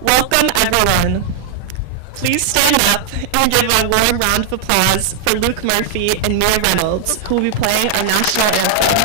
Welcome, everyone. Please stand up and give a warm round of applause for Luke Murphy and Mia Reynolds, who will be playing our national anthem.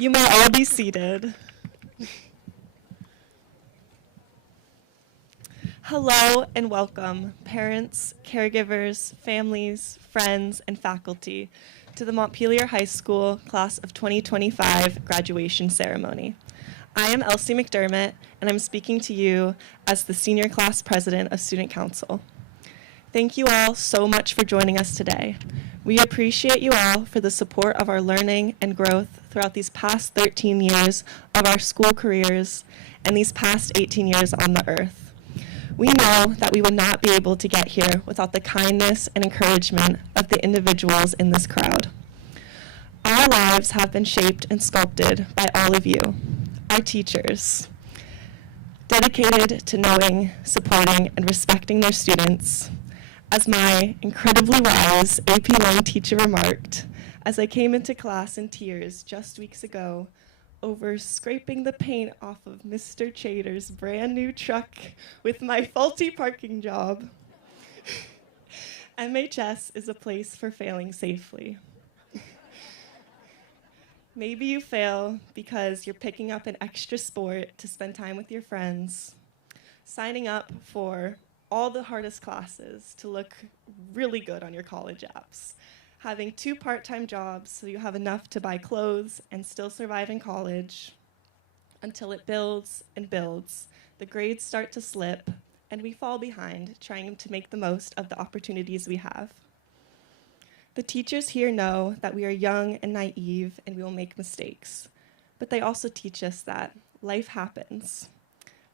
You may all be seated. Hello and welcome, parents, caregivers, families, friends, and faculty, to the Montpelier High School Class of 2025 graduation ceremony. I am Elsie McDermott, and I'm speaking to you as the Senior Class President of Student Council. Thank you all so much for joining us today. We appreciate you all for the support of our learning and growth throughout these past 13 years of our school careers and these past 18 years on the earth. We know that we would not be able to get here without the kindness and encouragement of the individuals in this crowd. Our lives have been shaped and sculpted by all of you, our teachers, dedicated to knowing, supporting, and respecting their students. As my incredibly wise AP 1 teacher remarked, as I came into class in tears just weeks ago over scraping the paint off of Mr. Chater's brand new truck with my faulty parking job. MHS is a place for failing safely. Maybe you fail because you're picking up an extra sport to spend time with your friends, signing up for all the hardest classes to look really good on your college apps, having 2 part-time jobs so you have enough to buy clothes and still survive in college, until it builds and builds. The grades start to slip, and we fall behind, trying to make the most of the opportunities we have. The teachers here know that we are young and naive and we will make mistakes, but they also teach us that life happens.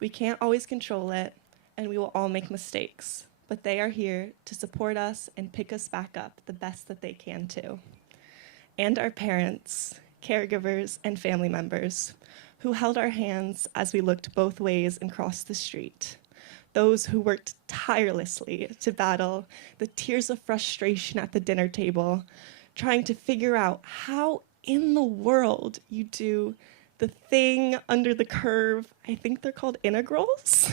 We can't always control it, and we will all make mistakes, but they are here to support us and pick us back up the best that they can too. And our parents, caregivers, and family members who held our hands as we looked both ways and crossed the street. Those who worked tirelessly to battle the tears of frustration at the dinner table, trying to figure out how in the world you do the thing under the curve. I think they're called integrals.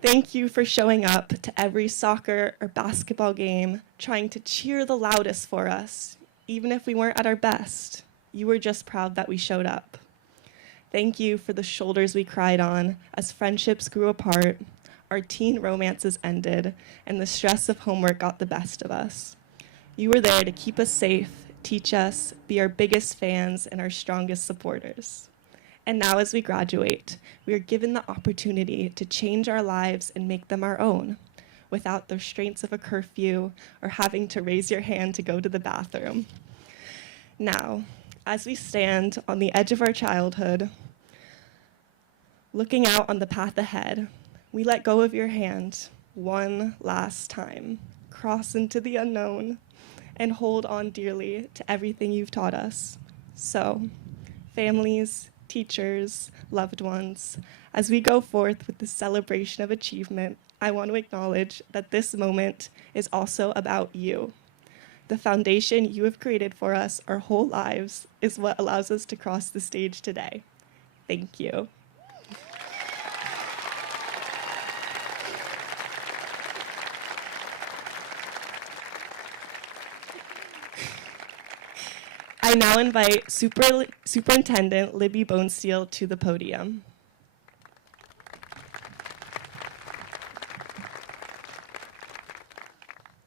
Thank you for showing up to every soccer or basketball game, trying to cheer the loudest for us, even if we weren't at our best. You were just proud that we showed up. Thank you for the shoulders we cried on as friendships grew apart, our teen romances ended, and the stress of homework got the best of us. You were there to keep us safe, teach us, be our biggest fans, and our strongest supporters. And now as we graduate, we are given the opportunity to change our lives and make them our own, without the restraints of a curfew or having to raise your hand to go to the bathroom. Now, as we stand on the edge of our childhood, looking out on the path ahead, we let go of your hand one last time, cross into the unknown, and hold on dearly to everything you've taught us. So, families, teachers, loved ones, as we go forth with the celebration of achievement, I want to acknowledge that this moment is also about you. The foundation you have created for us our whole lives is what allows us to cross the stage today. Thank you. I now invite Superintendent Libby Bonesteel to the podium.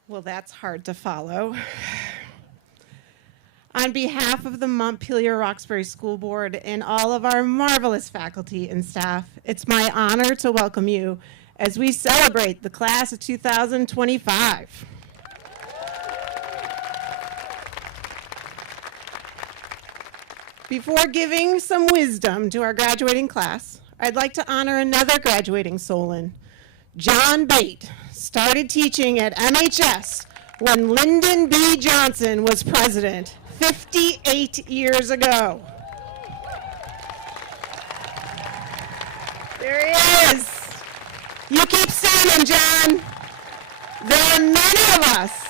Well, that's hard to follow. On behalf of the Montpelier Roxbury School Board and all of our marvelous faculty and staff, it's my honor to welcome you as we celebrate the class of 2025. Before giving some wisdom to our graduating class, I'd like to honor another graduating Solon. John Bate started teaching at MHS when Lyndon B. Johnson was president 58 years ago. There he is. You keep saying him, John. There are many of us.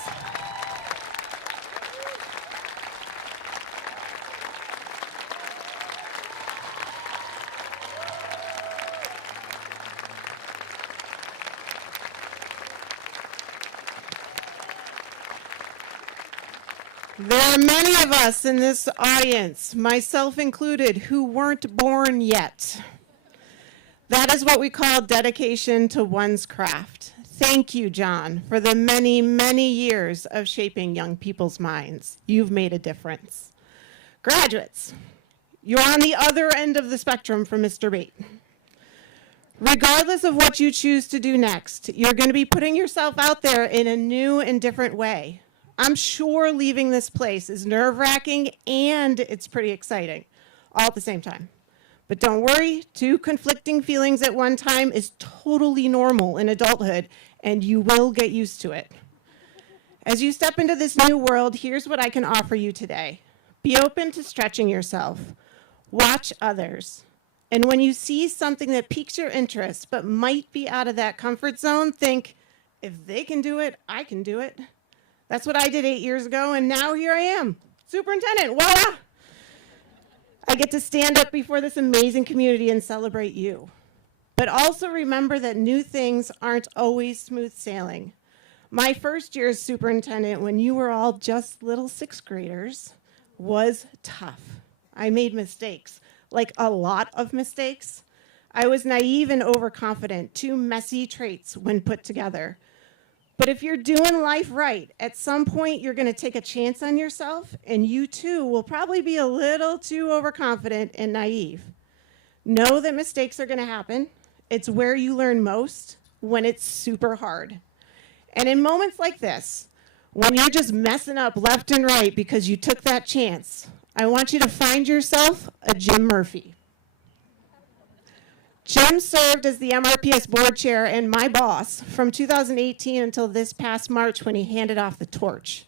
There are many of us in this audience, myself included, who weren't born yet. That is what we call dedication to one's craft. Thank you, John, for the many, many years of shaping young people's minds. You've made a difference. Graduates, you're on the other end of the spectrum from Mr. Bate. Regardless of what you choose to do next, you're going to be putting yourself out there in a new and different way. I'm sure leaving this place is nerve-wracking and it's pretty exciting, all at the same time. But don't worry, two conflicting feelings at one time is totally normal in adulthood, and you will get used to it. As you step into this new world, here's what I can offer you today. Be open to stretching yourself. Watch others. And when you see something that piques your interest but might be out of that comfort zone, think, if they can do it, I can do it. That's what I did 8 years ago, and now here I am, superintendent, voila! I get to stand up before this amazing community and celebrate you. But also remember that new things aren't always smooth sailing. My first year as superintendent, when you were all just little sixth graders, was tough. I made mistakes, like a lot of mistakes. I was naive and overconfident, two messy traits when put together. But if you're doing life right, at some point you're going to take a chance on yourself, and you too will probably be a little too overconfident and naive. Know that mistakes are going to happen. It's where you learn most, when it's super hard. And in moments like this, when you're just messing up left and right because you took that chance, I want you to find yourself a Jim Murphy. Jim served as the MRPS board chair and my boss from 2018 until this past March when he handed off the torch.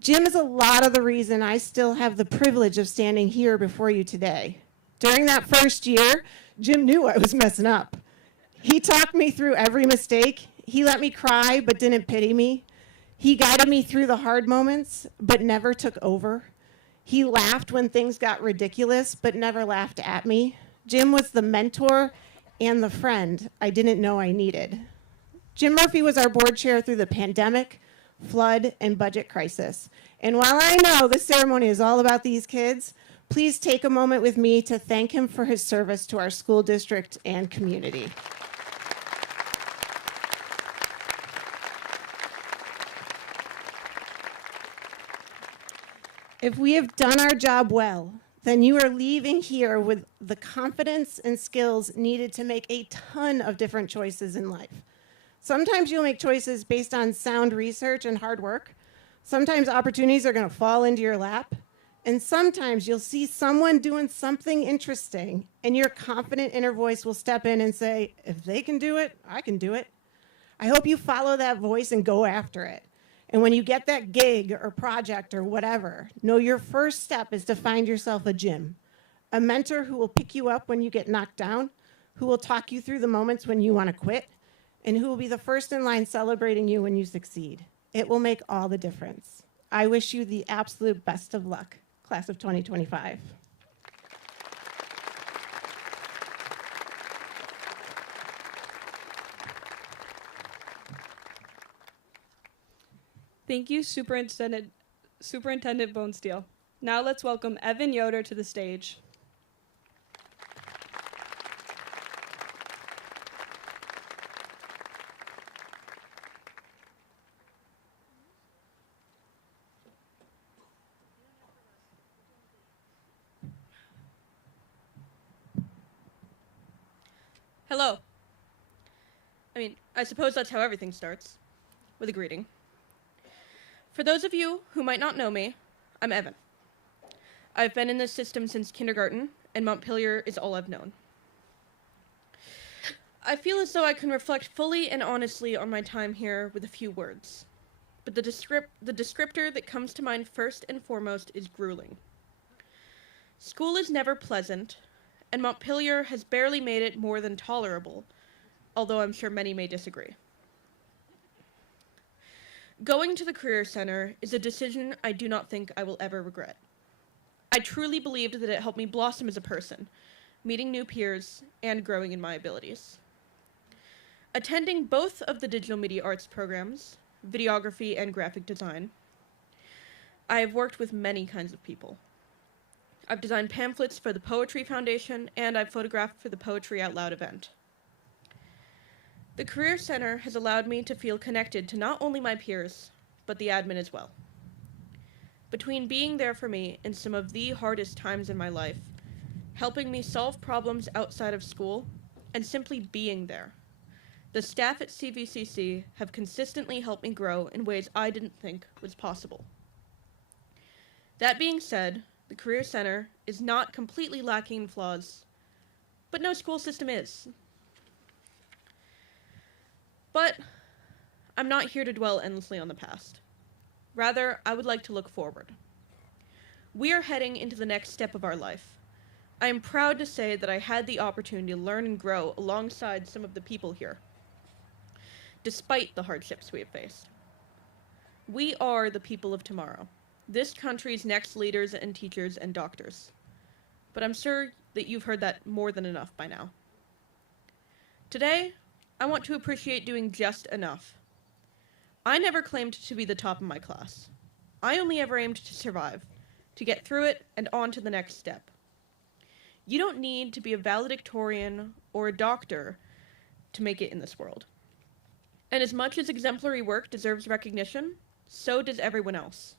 Jim is a lot of the reason I still have the privilege of standing here before you today. During that first year, Jim knew I was messing up. He talked me through every mistake. He let me cry but didn't pity me. He guided me through the hard moments but never took over. He laughed when things got ridiculous but never laughed at me. Jim was the mentor and the friend I didn't know I needed. Jim Murphy was our board chair through the pandemic, flood, and budget crisis. And while I know this ceremony is all about these kids, please take a moment with me to thank him for his service to our school district and community. If we have done our job well, then you are leaving here with the confidence and skills needed to make a ton of different choices in life. Sometimes you'll make choices based on sound research and hard work. Sometimes opportunities are going to fall into your lap. And sometimes you'll see someone doing something interesting, and your confident inner voice will step in and say, if they can do it, I can do it. I hope you follow that voice and go after it. And when you get that gig or project or whatever, know your first step is to find yourself a Jim, a mentor who will pick you up when you get knocked down, who will talk you through the moments when you want to quit, and who will be the first in line celebrating you when you succeed. It will make all the difference. I wish you the absolute best of luck, class of 2025. Thank you, Superintendent Bonesteel. Now let's welcome Evan Yoder to the stage. Hello. I suppose that's how everything starts, with a greeting. For those of you who might not know me, I'm Evan. I've been in this system since kindergarten, and Montpelier is all I've known. I feel as though I can reflect fully and honestly on my time here with a few words. But the descriptor that comes to mind first and foremost is grueling. School is never pleasant, and Montpelier has barely made it more than tolerable, although I'm sure many may disagree. Going to the Career Center is a decision I do not think I will ever regret. I truly believed that it helped me blossom as a person, meeting new peers, and growing in my abilities. Attending both of the digital media arts programs, videography and graphic design, I have worked with many kinds of people. I've designed pamphlets for the Poetry Foundation, and I've photographed for the Poetry Out Loud event. The Career Center has allowed me to feel connected to not only my peers, but the admin as well. Between being there for me in some of the hardest times in my life, helping me solve problems outside of school, and simply being there, the staff at CVCC have consistently helped me grow in ways I didn't think was possible. That being said, the Career Center is not completely lacking in flaws, but no school system is. But I'm not here to dwell endlessly on the past. Rather, I would like to look forward. We are heading into the next step of our life. I am proud to say that I had the opportunity to learn and grow alongside some of the people here, despite the hardships we have faced. We are the people of tomorrow, this country's next leaders and teachers and doctors. But I'm sure that you've heard that more than enough by now. Today, I want to appreciate doing just enough. I never claimed to be the top of my class. I only ever aimed to survive, to get through it and on to the next step. You don't need to be a valedictorian or a doctor to make it in this world. And as much as exemplary work deserves recognition, so does everyone else.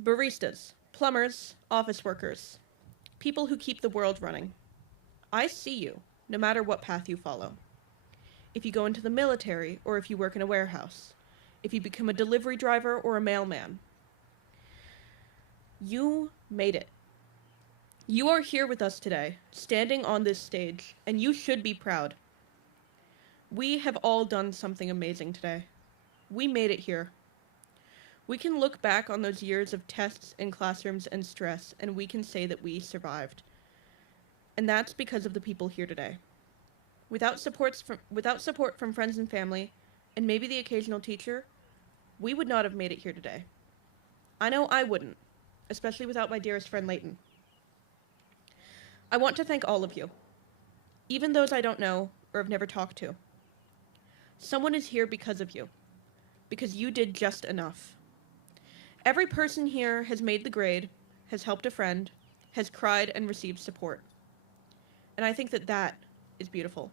Baristas, plumbers, office workers, People who keep the world running. I see you, no matter what path you follow. If you go into the military, or if you work in a warehouse. If you become a delivery driver or a mailman. You made it. You are here with us today, standing on this stage, and you should be proud. We have all done something amazing today. We made it here. We can look back on those years of tests and classrooms and stress, and we can say that we survived. And that's because of the people here today. Without support from friends and family, and maybe the occasional teacher, we would not have made it here today. I know I wouldn't, especially without my dearest friend Leighton. I want to thank all of you, even those I don't know or have never talked to. Someone is here because of you, because you did just enough. Every person here has made the grade, has helped a friend, has cried and received support. And I think that that is beautiful.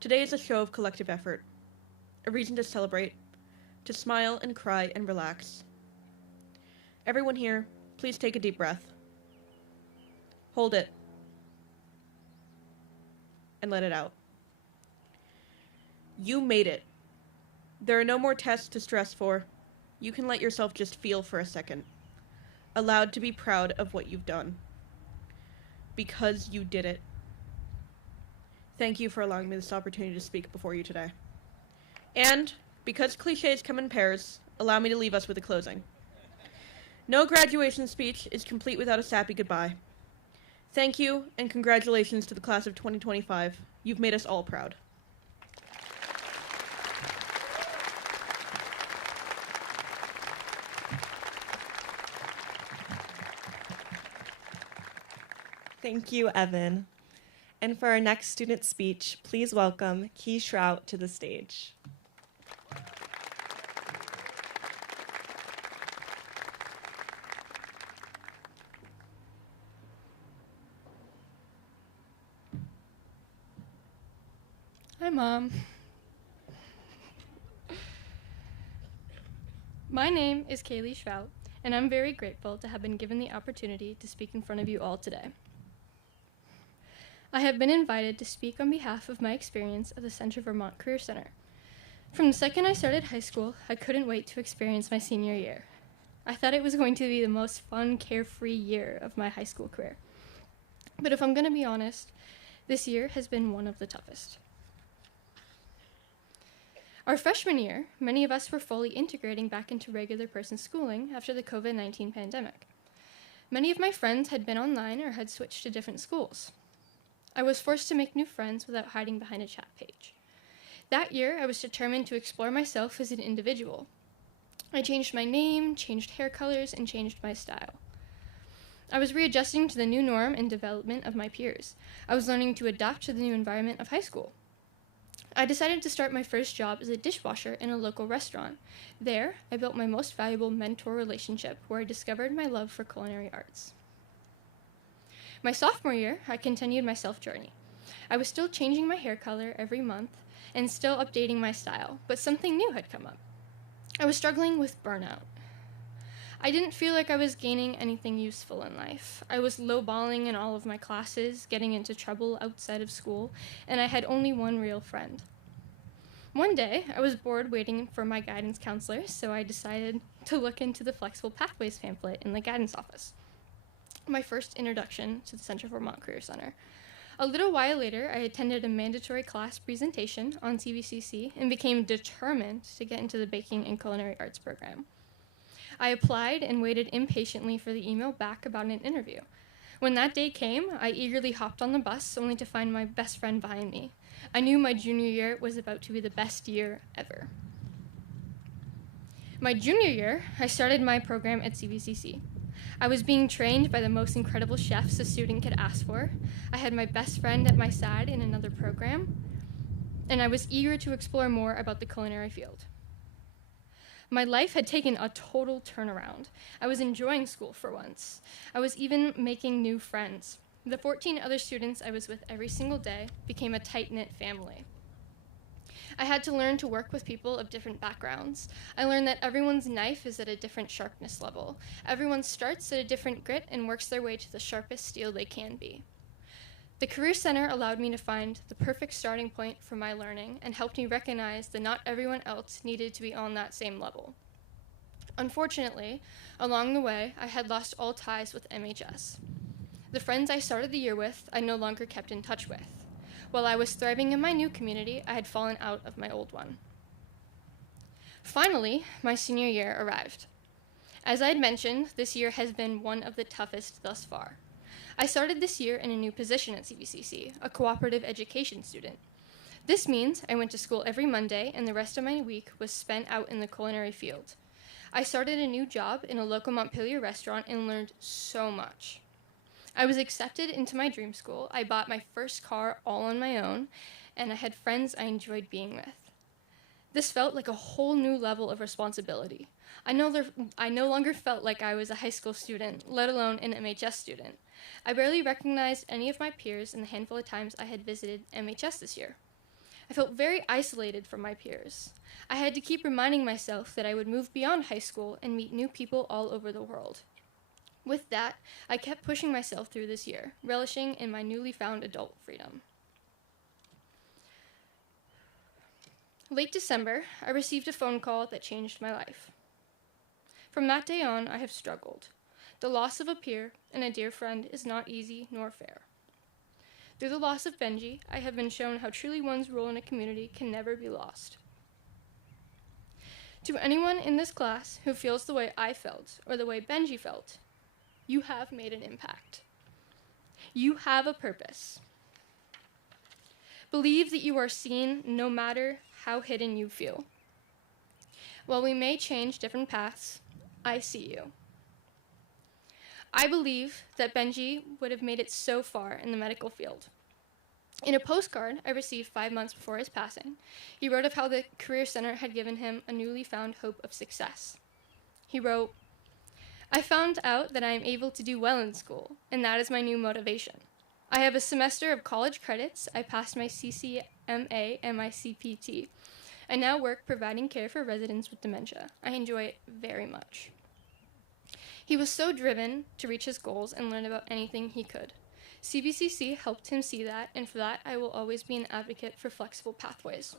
Today is a show of collective effort, a reason to celebrate, to smile and cry and relax. Everyone here, please take a deep breath. Hold it. And let it out. You made it. There are no more tests to stress for. You can let yourself just feel for a second. Allowed to be proud of what you've done. Because you did it. Thank you for allowing me this opportunity to speak before you today. And, because cliches come in pairs, allow me to leave us with a closing. No graduation speech is complete without a sappy goodbye. Thank you, and congratulations to the class of 2025. You've made us all proud. Thank you, Evan. And for our next student speech, please welcome Key Shrout to the stage. Hi, Mom. My name is Kaylee Shrout, and I'm very grateful to have been given the opportunity to speak in front of you all today. I have been invited to speak on behalf of my experience at the Central Vermont Career Center. From the second I started high school, I couldn't wait to experience my senior year. I thought it was going to be the most fun, carefree year of my high school career. But if I'm going to be honest, this year has been one of the toughest. Our freshman year, many of us were fully integrating back into regular person schooling after the COVID-19 pandemic. Many of my friends had been online or had switched to different schools. I was forced to make new friends without hiding behind a chat page. That year, I was determined to explore myself as an individual. I changed my name, changed hair colors, and changed my style. I was readjusting to the new norm and development of my peers. I was learning to adapt to the new environment of high school. I decided to start my first job as a dishwasher in a local restaurant. There, I built my most valuable mentor relationship where I discovered my love for culinary arts. My sophomore year, I continued my self-journey. I was still changing my hair color every month and still updating my style, but something new had come up. I was struggling with burnout. I didn't feel like I was gaining anything useful in life. I was lowballing in all of my classes, getting into trouble outside of school, and I had only one real friend. One day, I was bored waiting for my guidance counselor, so I decided to look into the Flexible Pathways pamphlet in the guidance office. My first introduction to the Central Vermont Career Center. A little while later, I attended a mandatory class presentation on CVCC and became determined to get into the baking and culinary arts program. I applied and waited impatiently for the email back about an interview. When that day came, I eagerly hopped on the bus, only to find my best friend behind me. I knew my junior year was about to be the best year ever. My junior year, I started my program at CVCC. I was being trained by the most incredible chefs a student could ask for. I had my best friend at my side in another program, and I was eager to explore more about the culinary field. My life had taken a total turnaround. I was enjoying school for once. I was even making new friends. The 14 other students I was with every single day became a tight-knit family. I had to learn to work with people of different backgrounds. I learned that everyone's knife is at a different sharpness level. Everyone starts at a different grit and works their way to the sharpest steel they can be. The Career Center allowed me to find the perfect starting point for my learning and helped me recognize that not everyone else needed to be on that same level. Unfortunately, along the way, I had lost all ties with MHS. The friends I started the year with, I no longer kept in touch with. While I was thriving in my new community, I had fallen out of my old one. Finally, my senior year arrived. As I had mentioned, this year has been one of the toughest thus far. I started this year in a new position at CVCC, a cooperative education student. This means I went to school every Monday, and the rest of my week was spent out in the culinary field. I started a new job in a local Montpelier restaurant and learned so much. I was accepted into my dream school. I bought my first car all on my own, and I had friends I enjoyed being with. This felt like a whole new level of responsibility. I no longer felt like I was a high school student, let alone an MHS student. I barely recognized any of my peers in the handful of times I had visited MHS this year. I felt very isolated from my peers. I had to keep reminding myself that I would move beyond high school and meet new people all over the world. With that, I kept pushing myself through this year, relishing in my newly found adult freedom. Late December, I received a phone call that changed my life. From that day on, I have struggled. The loss of a peer and a dear friend is not easy nor fair. Through the loss of Benji, I have been shown how truly one's role in a community can never be lost. To anyone in this class who feels the way I felt or the way Benji felt, you have made an impact. You have a purpose. Believe that you are seen no matter how hidden you feel. While we may change different paths, I see you. I believe that Benji would have made it so far in the medical field. In a postcard I received 5 months before his passing, he wrote of how the Career Center had given him a newly found hope of success. He wrote, "I found out that I am able to do well in school, and that is my new motivation. I have a semester of college credits, I passed my CCMA and my CPT. I now work providing care for residents with dementia. I enjoy it very much." He was so driven to reach his goals and learn about anything he could. CVCC helped him see that, and for that I will always be an advocate for flexible pathways.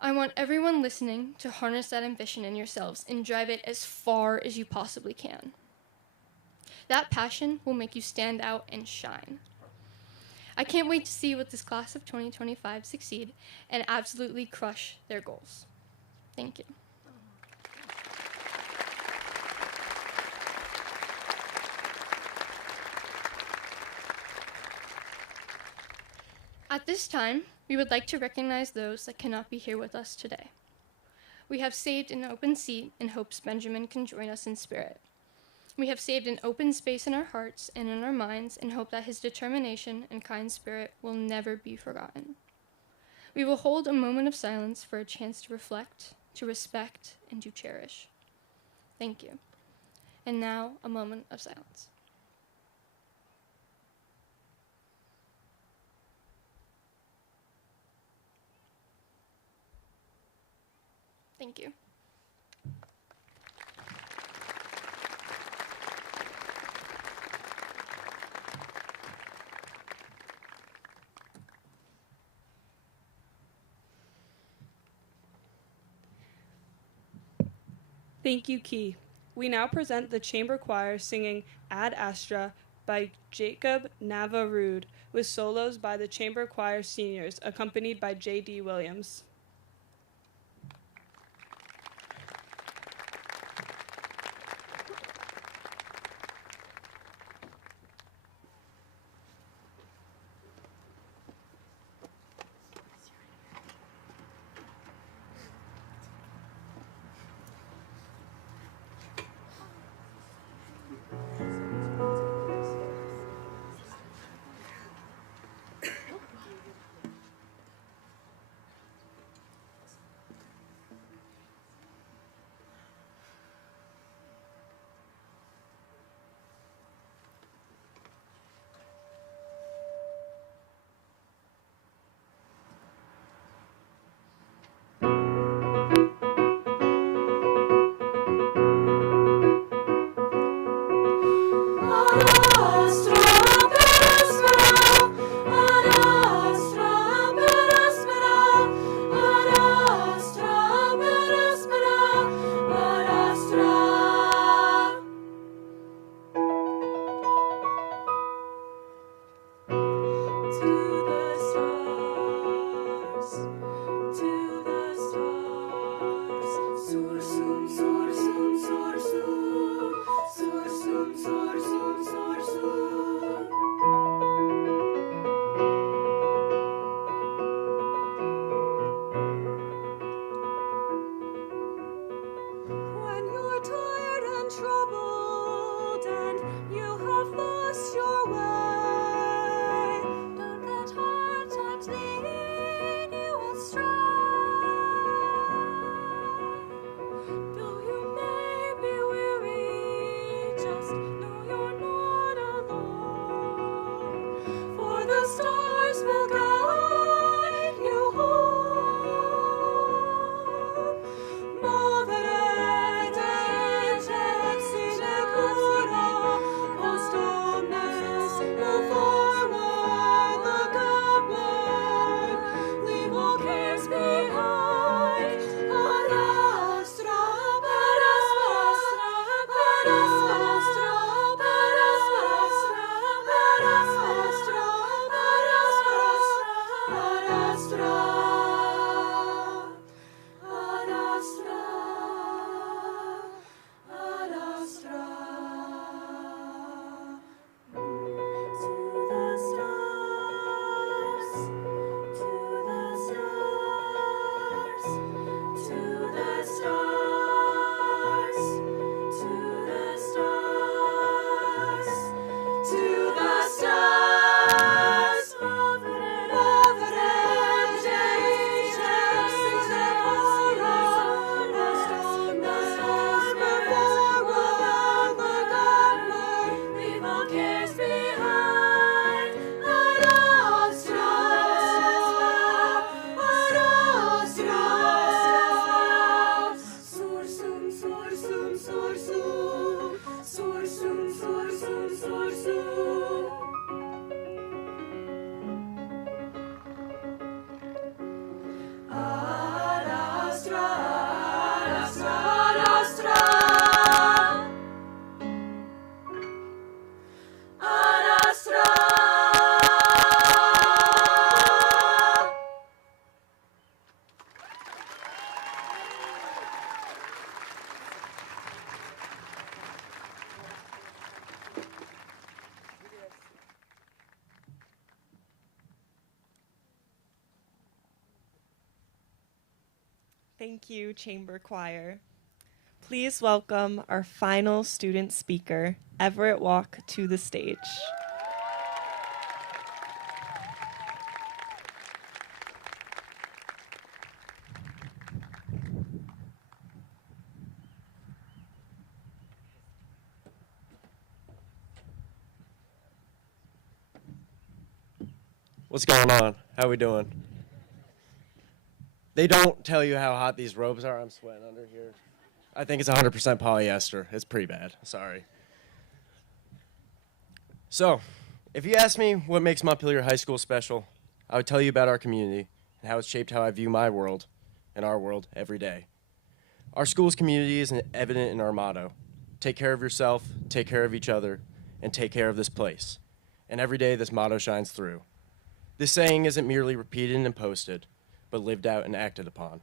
I want everyone listening to harness that ambition in yourselves and drive it as far as you possibly can. That passion will make you stand out and shine. I can't wait to see what this class of 2025 succeed and absolutely crush their goals. Thank you. At this time, we would like to recognize those that cannot be here with us today. We have saved an open seat in hopes Benjamin can join us in spirit. We have saved an open space in our hearts and in our minds in hope that his determination and kind spirit will never be forgotten. We will hold a moment of silence for a chance to reflect, to respect, and to cherish. Thank you. And now, a moment of silence. Thank you. Thank you, Key. We now present the chamber choir singing Ad Astra by Jacob Navarud with solos by the chamber choir seniors, accompanied by J.D. Williams. Thank you, Chamber Choir. Please welcome our final student speaker, Everett Walk, to the stage. What's going on? How we doing? They don't tell you how hot these robes are. I'm sweating under here. I think it's 100% polyester. It's pretty bad. Sorry. So, if you ask me what makes Montpelier High School special, I would tell you about our community and how it's shaped how I view my world and our world every day. Our school's community is evident in our motto: take care of yourself, take care of each other, and take care of this place. And every day this motto shines through. This saying isn't merely repeated and posted, but lived out and acted upon.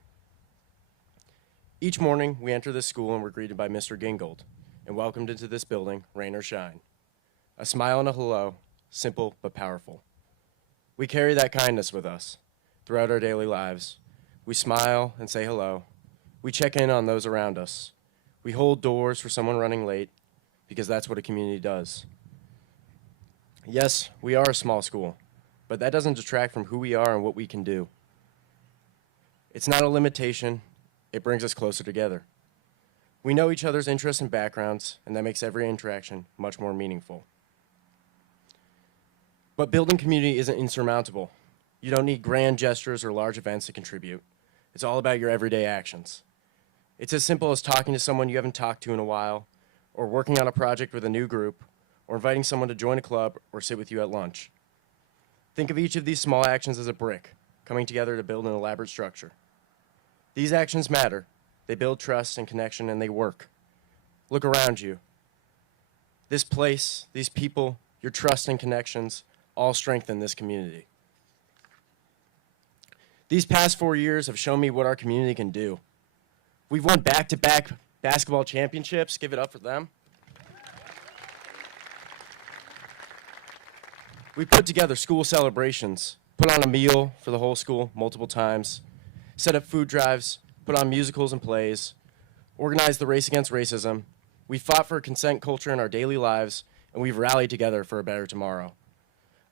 Each morning, we enter this school and we're greeted by Mr. Gingold and welcomed into this building, rain or shine. A smile and a hello, simple but powerful. We carry that kindness with us throughout our daily lives. We smile and say hello. We check in on those around us. We hold doors for someone running late because that's what a community does. Yes, we are a small school, but that doesn't detract from who we are and what we can do. It's not a limitation, it brings us closer together. We know each other's interests and backgrounds, and that makes every interaction much more meaningful. But building community isn't insurmountable. You don't need grand gestures or large events to contribute. It's all about your everyday actions. It's as simple as talking to someone you haven't talked to in a while, or working on a project with a new group, or inviting someone to join a club or sit with you at lunch. Think of each of these small actions as a brick, coming together to build an elaborate structure. These actions matter. They build trust and connection, and they work. Look around you. This place, these people, your trust and connections, all strengthen this community. These past 4 years have shown me what our community can do. We've won back-to-back basketball championships. Give it up for them. We put together school celebrations, put on a meal for the whole school multiple times, set up food drives, put on musicals and plays, organized the race against racism. We fought for a consent culture in our daily lives, and we've rallied together for a better tomorrow.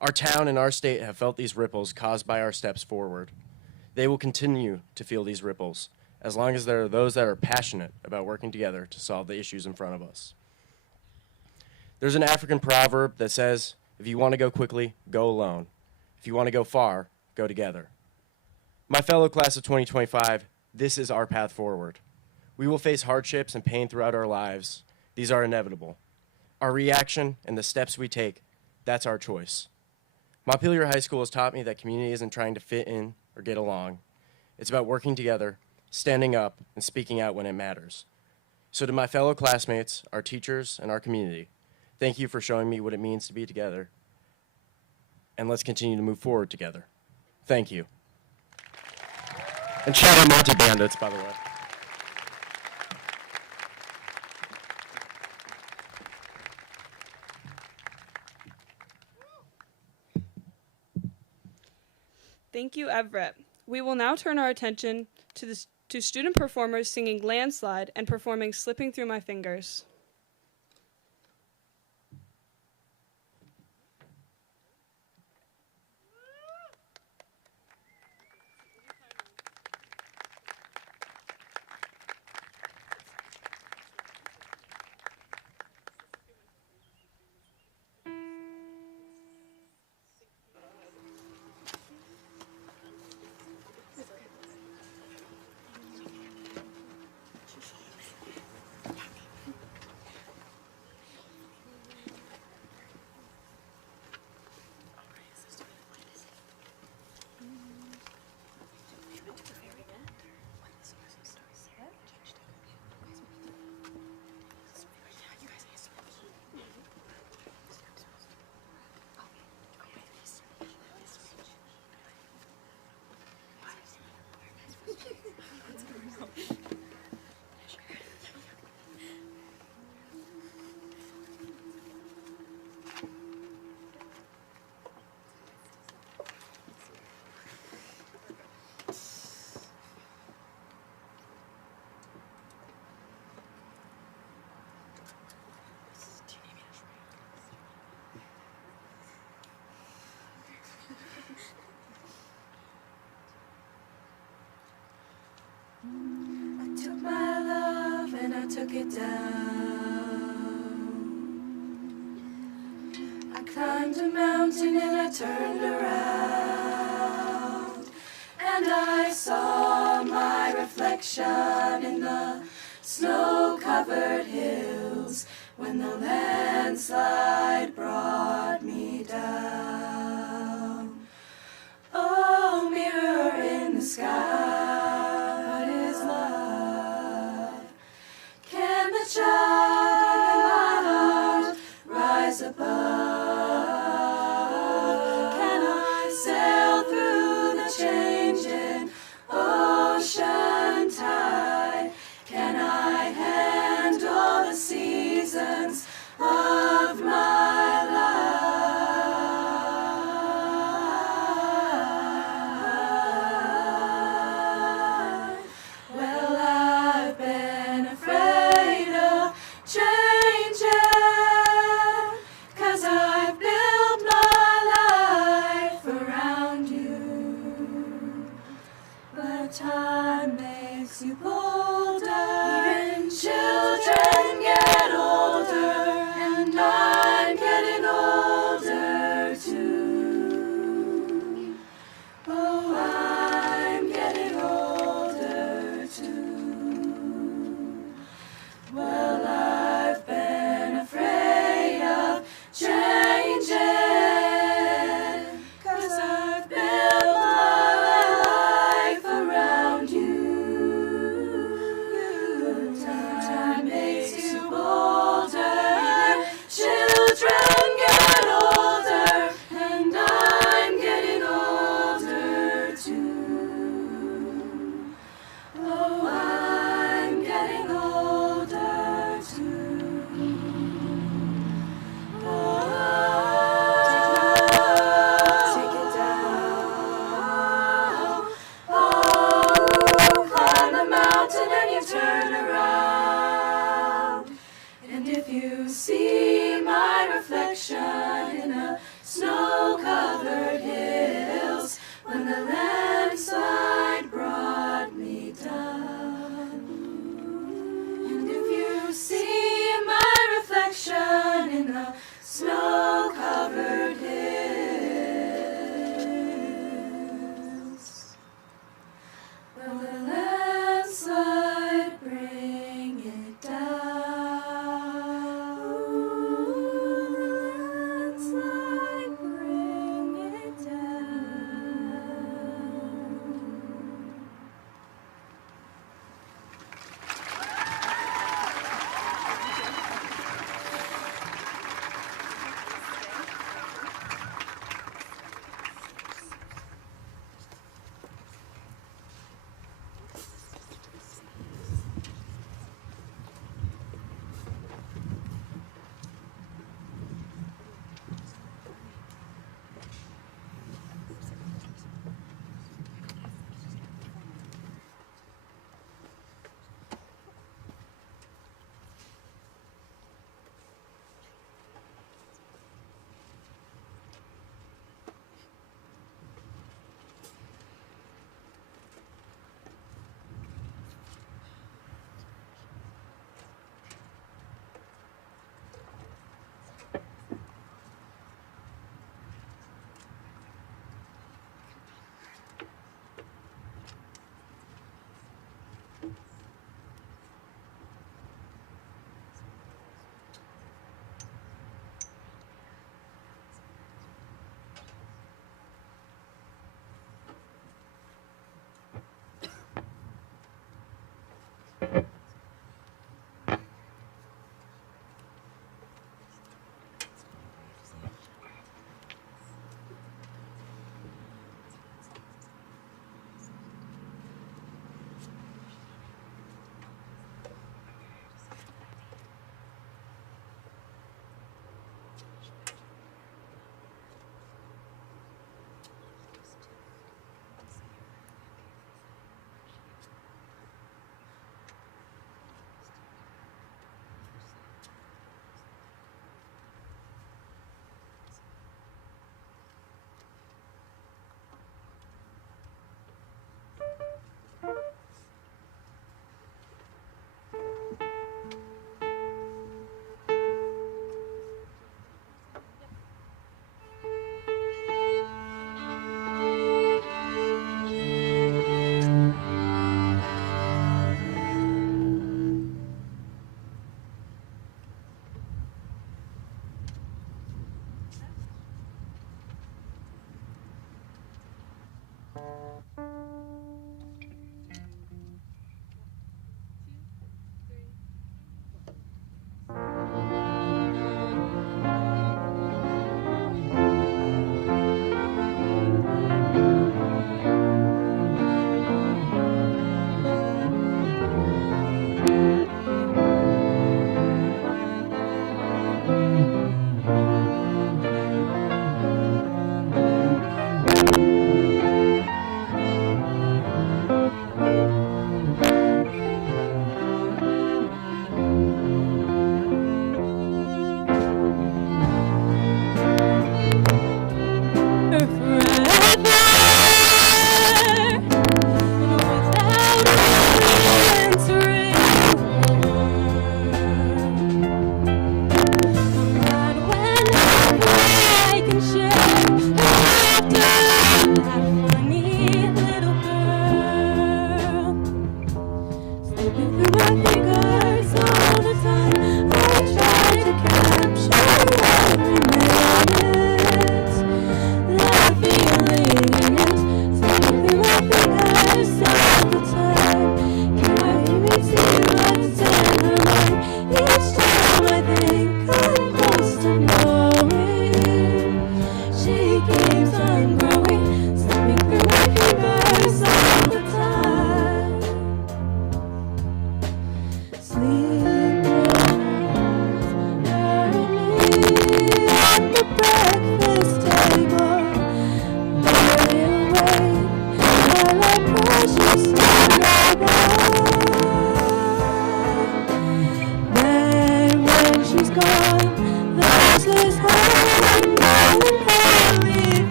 Our town and our state have felt these ripples caused by our steps forward. They will continue to feel these ripples as long as there are those that are passionate about working together to solve the issues in front of us. There's an African proverb that says, if you want to go quickly, go alone. If you want to go far, go together. My fellow class of 2025, this is our path forward. We will face hardships and pain throughout our lives. These are inevitable. Our reaction and the steps we take, that's our choice. Montpelier High School has taught me that community isn't trying to fit in or get along. It's about working together, standing up, and speaking out when it matters. So to my fellow classmates, our teachers, and our community, thank you for showing me what it means to be together. And let's continue to move forward together. Thank you. And shout out Monty Bandits, by the way. Thank you, Everett. We will now turn our attention to student performers singing Landslide and performing Slipping Through My Fingers. I took my love and I took it down. I climbed a mountain and I turned around, and I saw my reflection in the snow-covered hills when the landslide brought me down. Oh, mirror in the sky, what is love? Can the child in my heart rise above? Can I sail through the changing ocean tide? Can I handle the seasons of my life? the snow-covered hills when the landslide brought me down. And if you see my reflection in the snow-covered hills, will the landslide bring it down? Will the landslide bring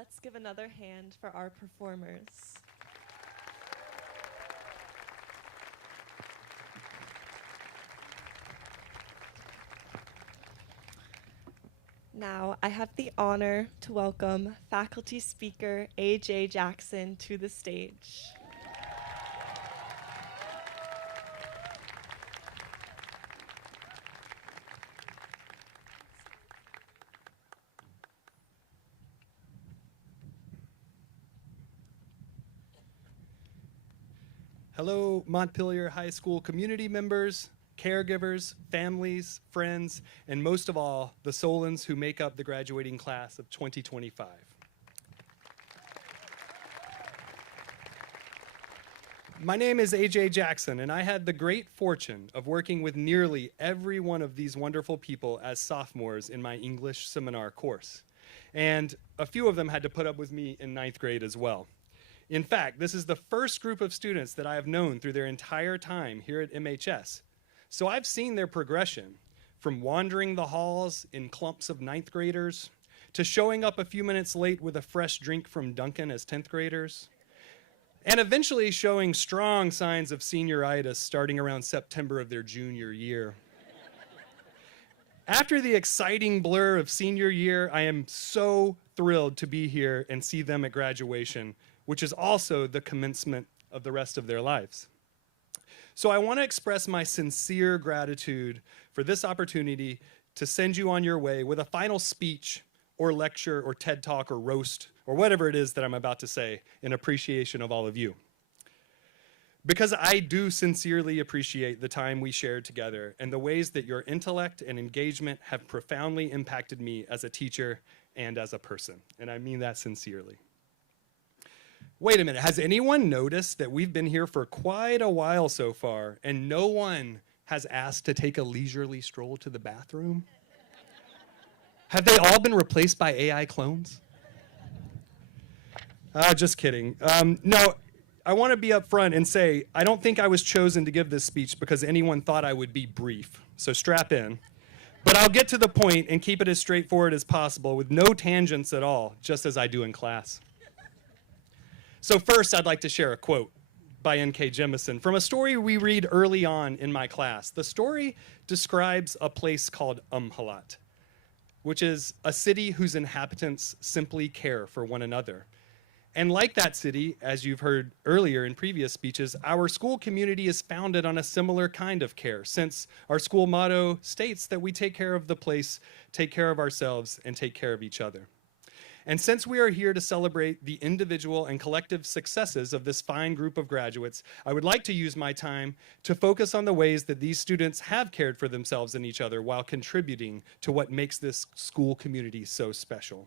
Let's give another hand for our performers. Now, I have the honor to welcome faculty speaker A.J. Jackson to the stage. Hello, Montpelier High School community members, caregivers, families, friends, and most of all, the Solons who make up the graduating class of 2025. My name is AJ Jackson, and I had the great fortune of working with nearly every one of these wonderful people as sophomores in my English seminar course. And a few of them had to put up with me in 9th grade as well. In fact, this is the first group of students that I have known through their entire time here at MHS. So I've seen their progression from wandering the halls in clumps of 9th graders to showing up a few minutes late with a fresh drink from Dunkin' as 10th graders, and eventually showing strong signs of senioritis starting around September of their junior year. After the exciting blur of senior year, I am so thrilled to be here and see them at graduation, which is also the commencement of the rest of their lives. So I want to express my sincere gratitude for this opportunity to send you on your way with a final speech or lecture or TED Talk or roast or whatever it is that I'm about to say in appreciation of all of you. Because I do sincerely appreciate the time we shared together and the ways that your intellect and engagement have profoundly impacted me as a teacher and as a person. And I mean that sincerely. Wait a minute, has anyone noticed that we've been here for quite a while so far and no one has asked to take a leisurely stroll to the bathroom? Have they all been replaced by AI clones? Just kidding. No, I want to be upfront and say I don't think I was chosen to give this speech because anyone thought I would be brief, so strap in. But I'll get to the point and keep it as straightforward as possible with no tangents at all, just as I do in class. So first, I'd like to share a quote by N.K. Jemisin from a story we read early on in my class. The story describes a place called Umhalat, which is a city whose inhabitants simply care for one another. And like that city, as you've heard earlier in previous speeches, our school community is founded on a similar kind of care, since our school motto states that we take care of the place, take care of ourselves, and take care of each other. And since we are here to celebrate the individual and collective successes of this fine group of graduates, I would like to use my time to focus on the ways that these students have cared for themselves and each other while contributing to what makes this school community so special.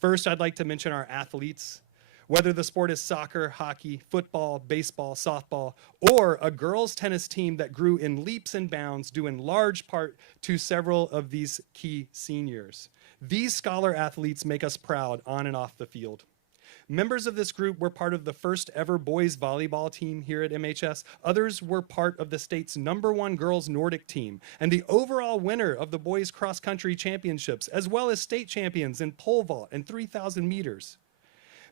First, I'd like to mention our athletes. Whether the sport is soccer, hockey, football, baseball, softball, or a girls' tennis team that grew in leaps and bounds due in large part to several of these key seniors. These scholar athletes make us proud on and off the field. Members of this group were part of the first ever boys volleyball team here at MHS. Others were part of the state's #1 girls Nordic team and the overall winner of the boys cross country championships, as well as state champions in pole vault and 3,000 meters.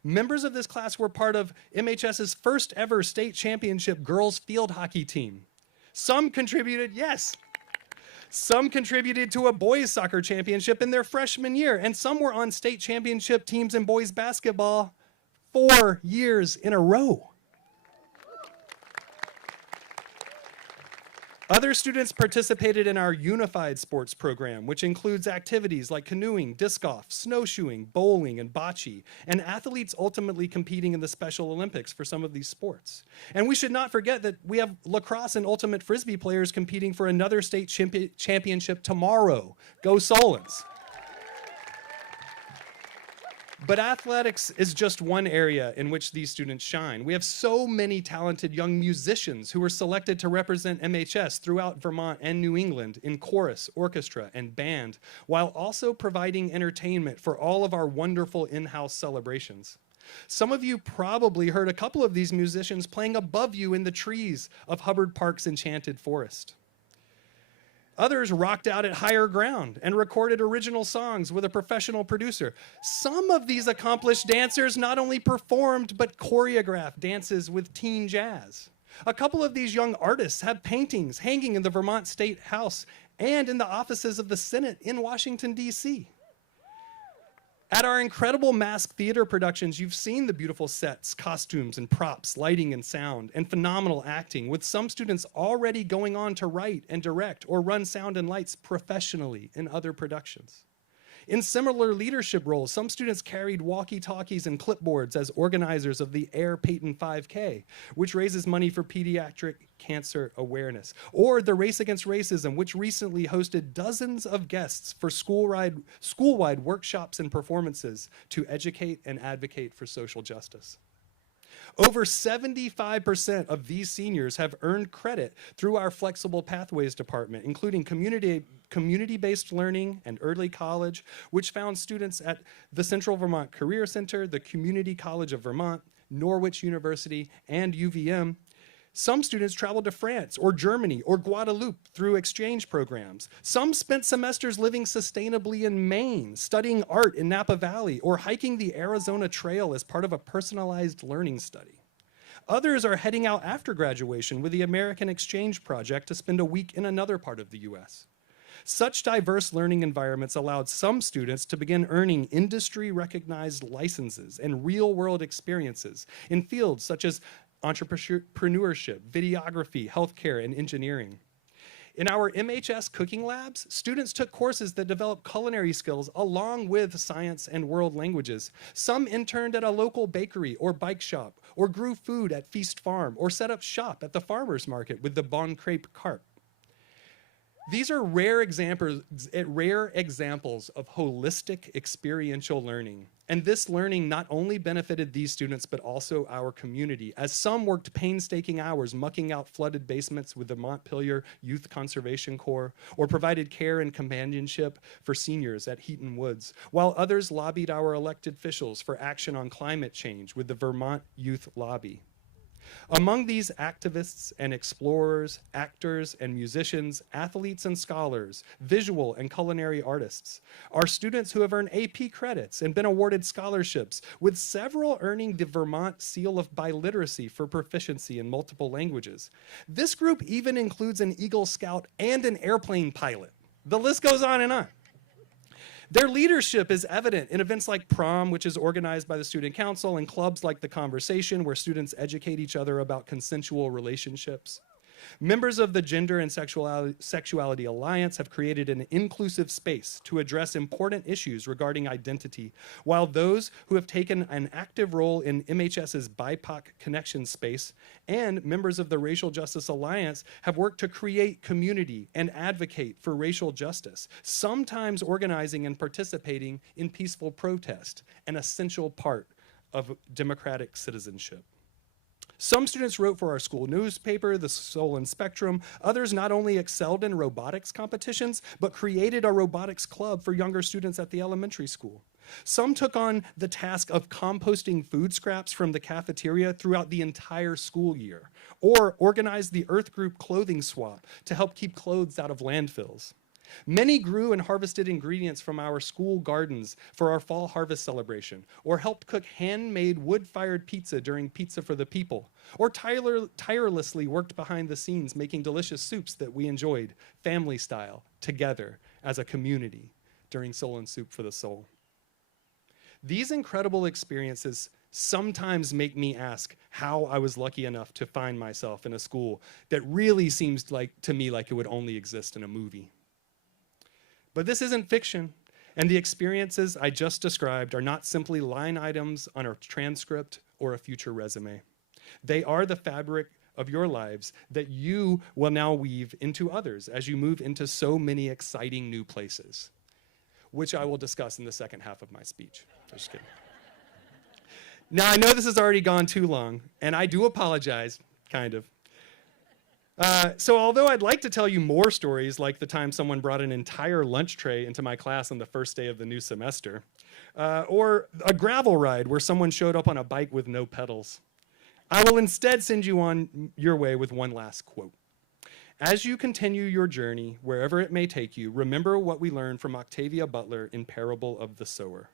Members of this class were part of MHS's first ever state championship girls field hockey team. Some contributed to a boys soccer championship in their freshman year, and some were on state championship teams in boys basketball 4 years in a row. Other students participated in our unified sports program, which includes activities like canoeing, disc golf, snowshoeing, bowling, and bocce, and athletes ultimately competing in the Special Olympics for some of these sports. And we should not forget that we have lacrosse and ultimate frisbee players competing for another state championship tomorrow. Go Solons! But athletics is just one area in which these students shine. We have so many talented young musicians who were selected to represent MHS throughout Vermont and New England in chorus, orchestra, and band, while also providing entertainment for all of our wonderful in-house celebrations. Some of you probably heard a couple of these musicians playing above you in the trees of Hubbard Park's Enchanted Forest. Others rocked out at higher ground and recorded original songs with a professional producer. Some of these accomplished dancers not only performed, but choreographed dances with teen jazz. A couple of these young artists have paintings hanging in the Vermont State House and in the offices of the Senate in Washington, D.C. At our incredible mask theater productions, you've seen the beautiful sets, costumes, and props, lighting and sound, and phenomenal acting, with some students already going on to write and direct or run sound and lights professionally in other productions. In similar leadership roles, some students carried walkie-talkies and clipboards as organizers of the Air Peyton 5K, which raises money for pediatric cancer awareness, or the Race Against Racism, which recently hosted dozens of guests for school-wide workshops and performances to educate and advocate for social justice. Over 75% of these seniors have earned credit through our Flexible Pathways department, including community-based learning and early college, which found students at the Central Vermont Career Center, the Community College of Vermont, Norwich University, and UVM. Some students traveled to France or Germany or Guadeloupe through exchange programs. Some spent semesters living sustainably in Maine, studying art in Napa Valley, or hiking the Arizona Trail as part of a personalized learning study. Others are heading out after graduation with the American Exchange Project to spend a week in another part of the US. Such diverse learning environments allowed some students to begin earning industry-recognized licenses and real-world experiences in fields such as entrepreneurship, videography, healthcare, and engineering. In our MHS cooking labs, students took courses that developed culinary skills along with science and world languages. Some interned at a local bakery or bike shop, or grew food at Feast Farm, or set up shop at the farmer's market with the Bon Crepe cart. These are rare examples of holistic experiential learning. And this learning not only benefited these students, but also our community, as some worked painstaking hours mucking out flooded basements with the Montpelier Youth Conservation Corps, or provided care and companionship for seniors at Heaton Woods, while others lobbied our elected officials for action on climate change with the Vermont Youth Lobby. Among these activists and explorers, actors and musicians, athletes and scholars, visual and culinary artists, are students who have earned AP credits and been awarded scholarships, with several earning the Vermont Seal of Biliteracy for proficiency in multiple languages. This group even includes an Eagle Scout and an airplane pilot. The list goes on and on. Their leadership is evident in events like prom, which is organized by the student council, and clubs like The Conversation, where students educate each other about consensual relationships. Members of the Gender and Sexuality Alliance have created an inclusive space to address important issues regarding identity, while those who have taken an active role in MHS's BIPOC connection space and members of the Racial Justice Alliance have worked to create community and advocate for racial justice, sometimes organizing and participating in peaceful protest, an essential part of democratic citizenship. Some students wrote for our school newspaper, the Soul and Spectrum. Others not only excelled in robotics competitions, but created a robotics club for younger students at the elementary school. Some took on the task of composting food scraps from the cafeteria throughout the entire school year, or organized the Earth Group clothing swap to help keep clothes out of landfills. Many grew and harvested ingredients from our school gardens for our fall harvest celebration, or helped cook handmade wood-fired pizza during Pizza for the People, or tirelessly worked behind the scenes making delicious soups that we enjoyed, family style, together as a community during Soul and Soup for the Soul. These incredible experiences sometimes make me ask how I was lucky enough to find myself in a school that really seems to me like it would only exist in a movie. But this isn't fiction, and the experiences I just described are not simply line items on a transcript or a future resume. They are the fabric of your lives that you will now weave into others as you move into so many exciting new places, which I will discuss in the second half of my speech. Just kidding. Now, I know this has already gone too long, and I do apologize, kind of. So although I'd like to tell you more stories, like the time someone brought an entire lunch tray into my class on the first day of the new semester, or a gravel ride where someone showed up on a bike with no pedals, I will instead send you on your way with one last quote. As you continue your journey, wherever it may take you, remember what we learned from Octavia Butler in Parable of the Sower.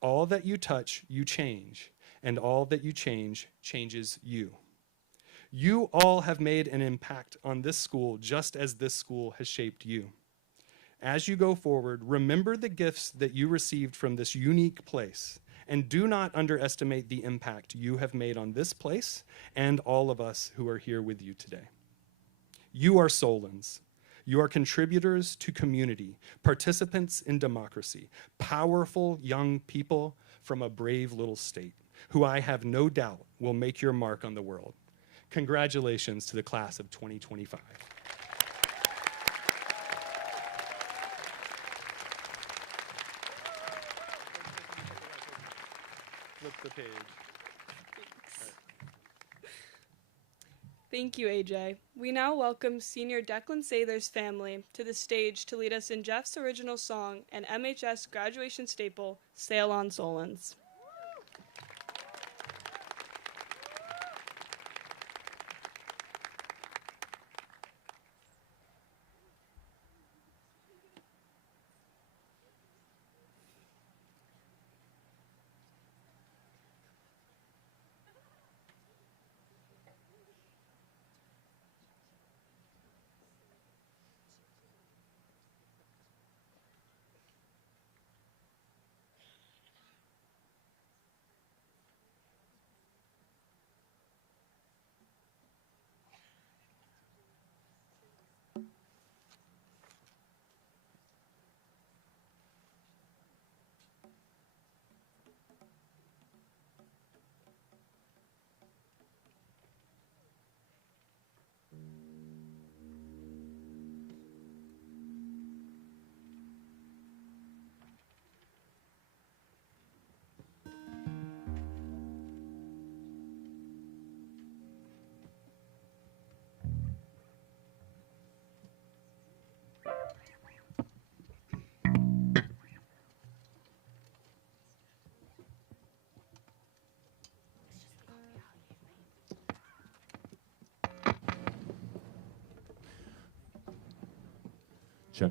All that you touch, you change, and all that you change changes you. You all have made an impact on this school just as this school has shaped you. As you go forward, remember the gifts that you received from this unique place, and do not underestimate the impact you have made on this place and all of us who are here with you today. You are Solons. You are contributors to community, participants in democracy, powerful young people from a brave little state, who I have no doubt will make your mark on the world. Congratulations to the class of 2025. Flip the page. Thank you, AJ. We now welcome senior Declan Sather's family to the stage to lead us in Jeff's original song and MHS graduation staple, Sail on Solons. Check.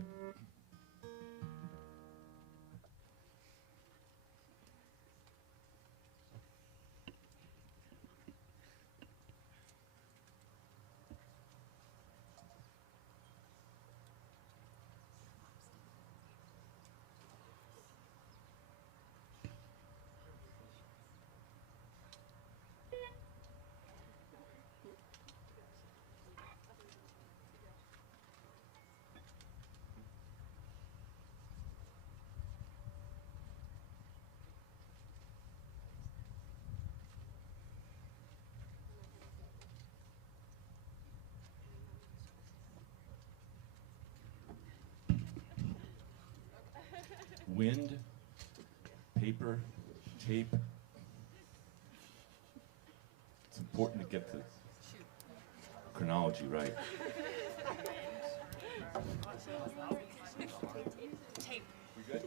Wind, paper, tape. It's important to get the chronology right. Tape. We good?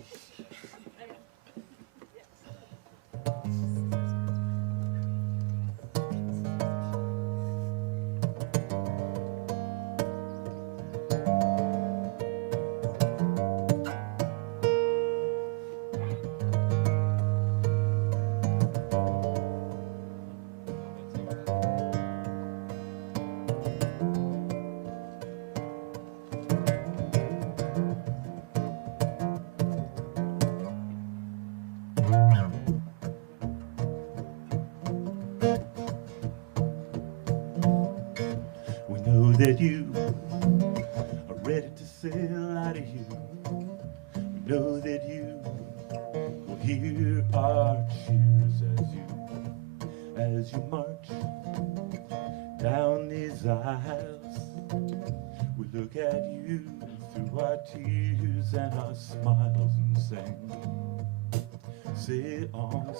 We know that you are ready to sail out of here. We know that you will hear our cheers as you march down these aisles. We look at you through our tears and our smiles and sing, sail on,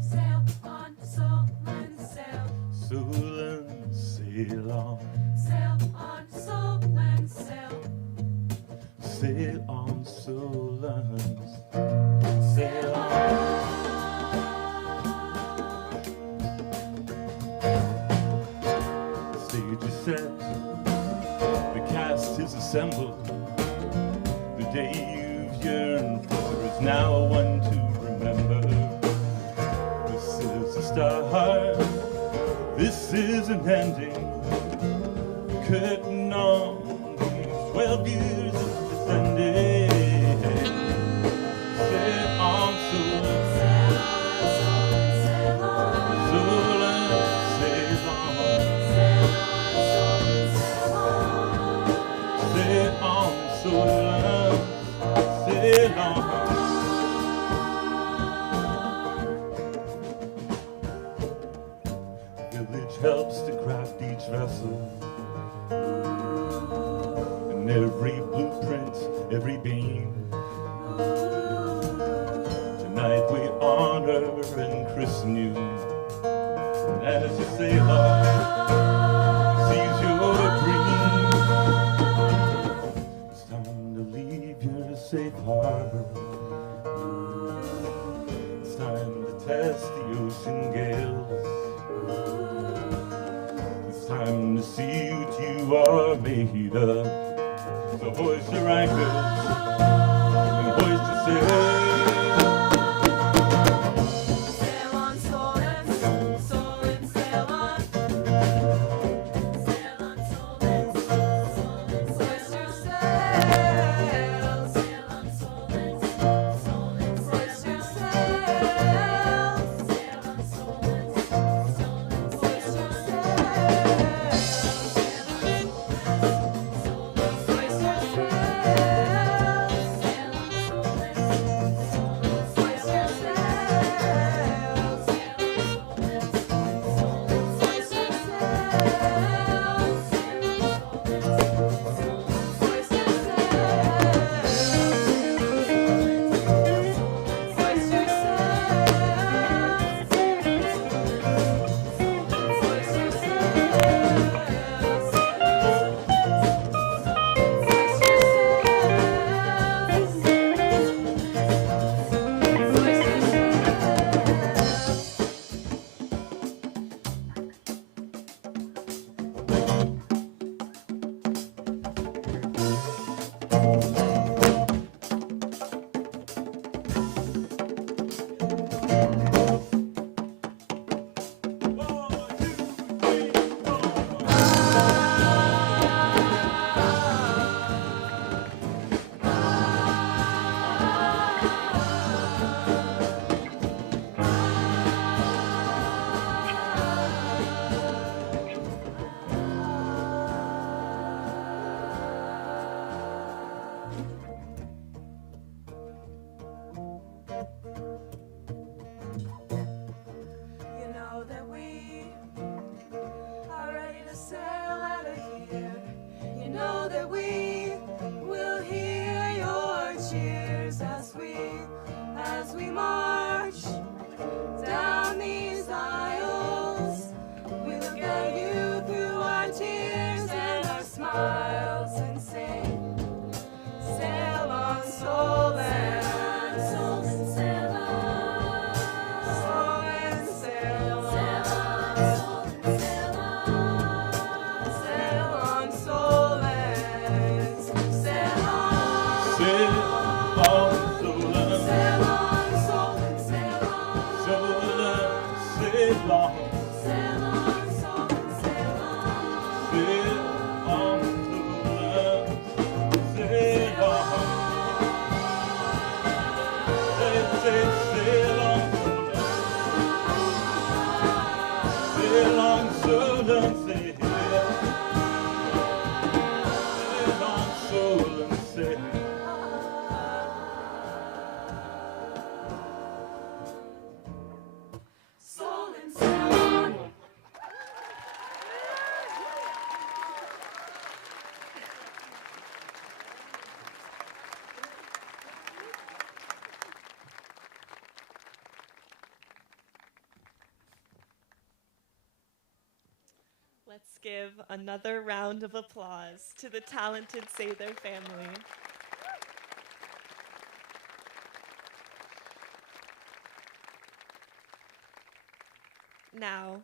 Sail on, Solon, sail. Solon, sail on. Sail on, Solon, sail. Sail on, Solon, Sail on. the stage is set, the assembled. The day you've yearned for is now one to remember. This is a start, this is an ending. Curtain on these 12 years of descending. Sail on, sail on, sail on, sail on, sail on. Village helps to craft each vessel, and every blueprint, every beam. Tonight we honor and christen you, and as you sail on, seize your dream. It's time to leave your safe harbor. It's time to test the ocean gales. It's time to see what you are made of. So hoist your anchors and hoist your sail. Sail on, soul and sail on. Sail on, soul and hoist your sails. Sail on, soul and hoist your sails. Sail on, soul and hoist your sails. You know that we are ready to sail out of here. You know that we will hear your cheers as we march down these aisles. We look at you through our tears and our smiles and sing, sail on, soul and sail on, soul and sail on, sail on, soul and sail on, Sail on, soul and sail on, soul and sail on, sail on, sail on. sail on, soul and sail on. Sail on, sail on. Sail on, sail on, soul and sail. Sail on, soul and sail. Soul and sail on. Let's give another round of applause to the talented Sather family. Now,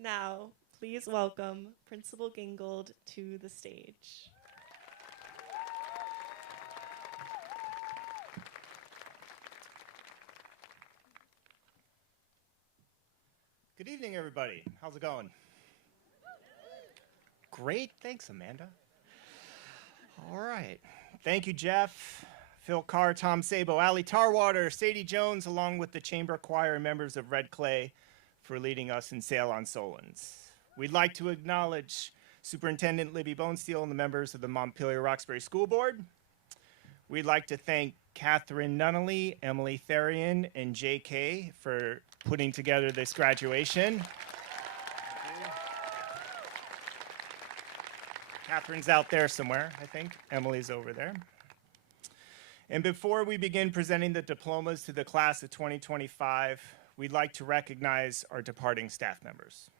now, Please welcome Principal Gingold to the stage. Good evening, everybody. How's it going? Great. Thanks, Amanda. All right. Thank you, Jeff, Phil Carr, Tom Sabo, Ali Tarwater, Sadie Jones, along with the Chamber Choir and members of Red Clay for leading us in Sail on Solons. We'd like to acknowledge Superintendent Libby Bonesteel and the members of the Montpelier Roxbury School Board. We'd like to thank Catherine Nunnally, Emily Therian, and JK for putting together this graduation. Catherine's out there somewhere, I think. Emily's over there. And before we begin presenting the diplomas to the class of 2025, we'd like to recognize our departing staff members.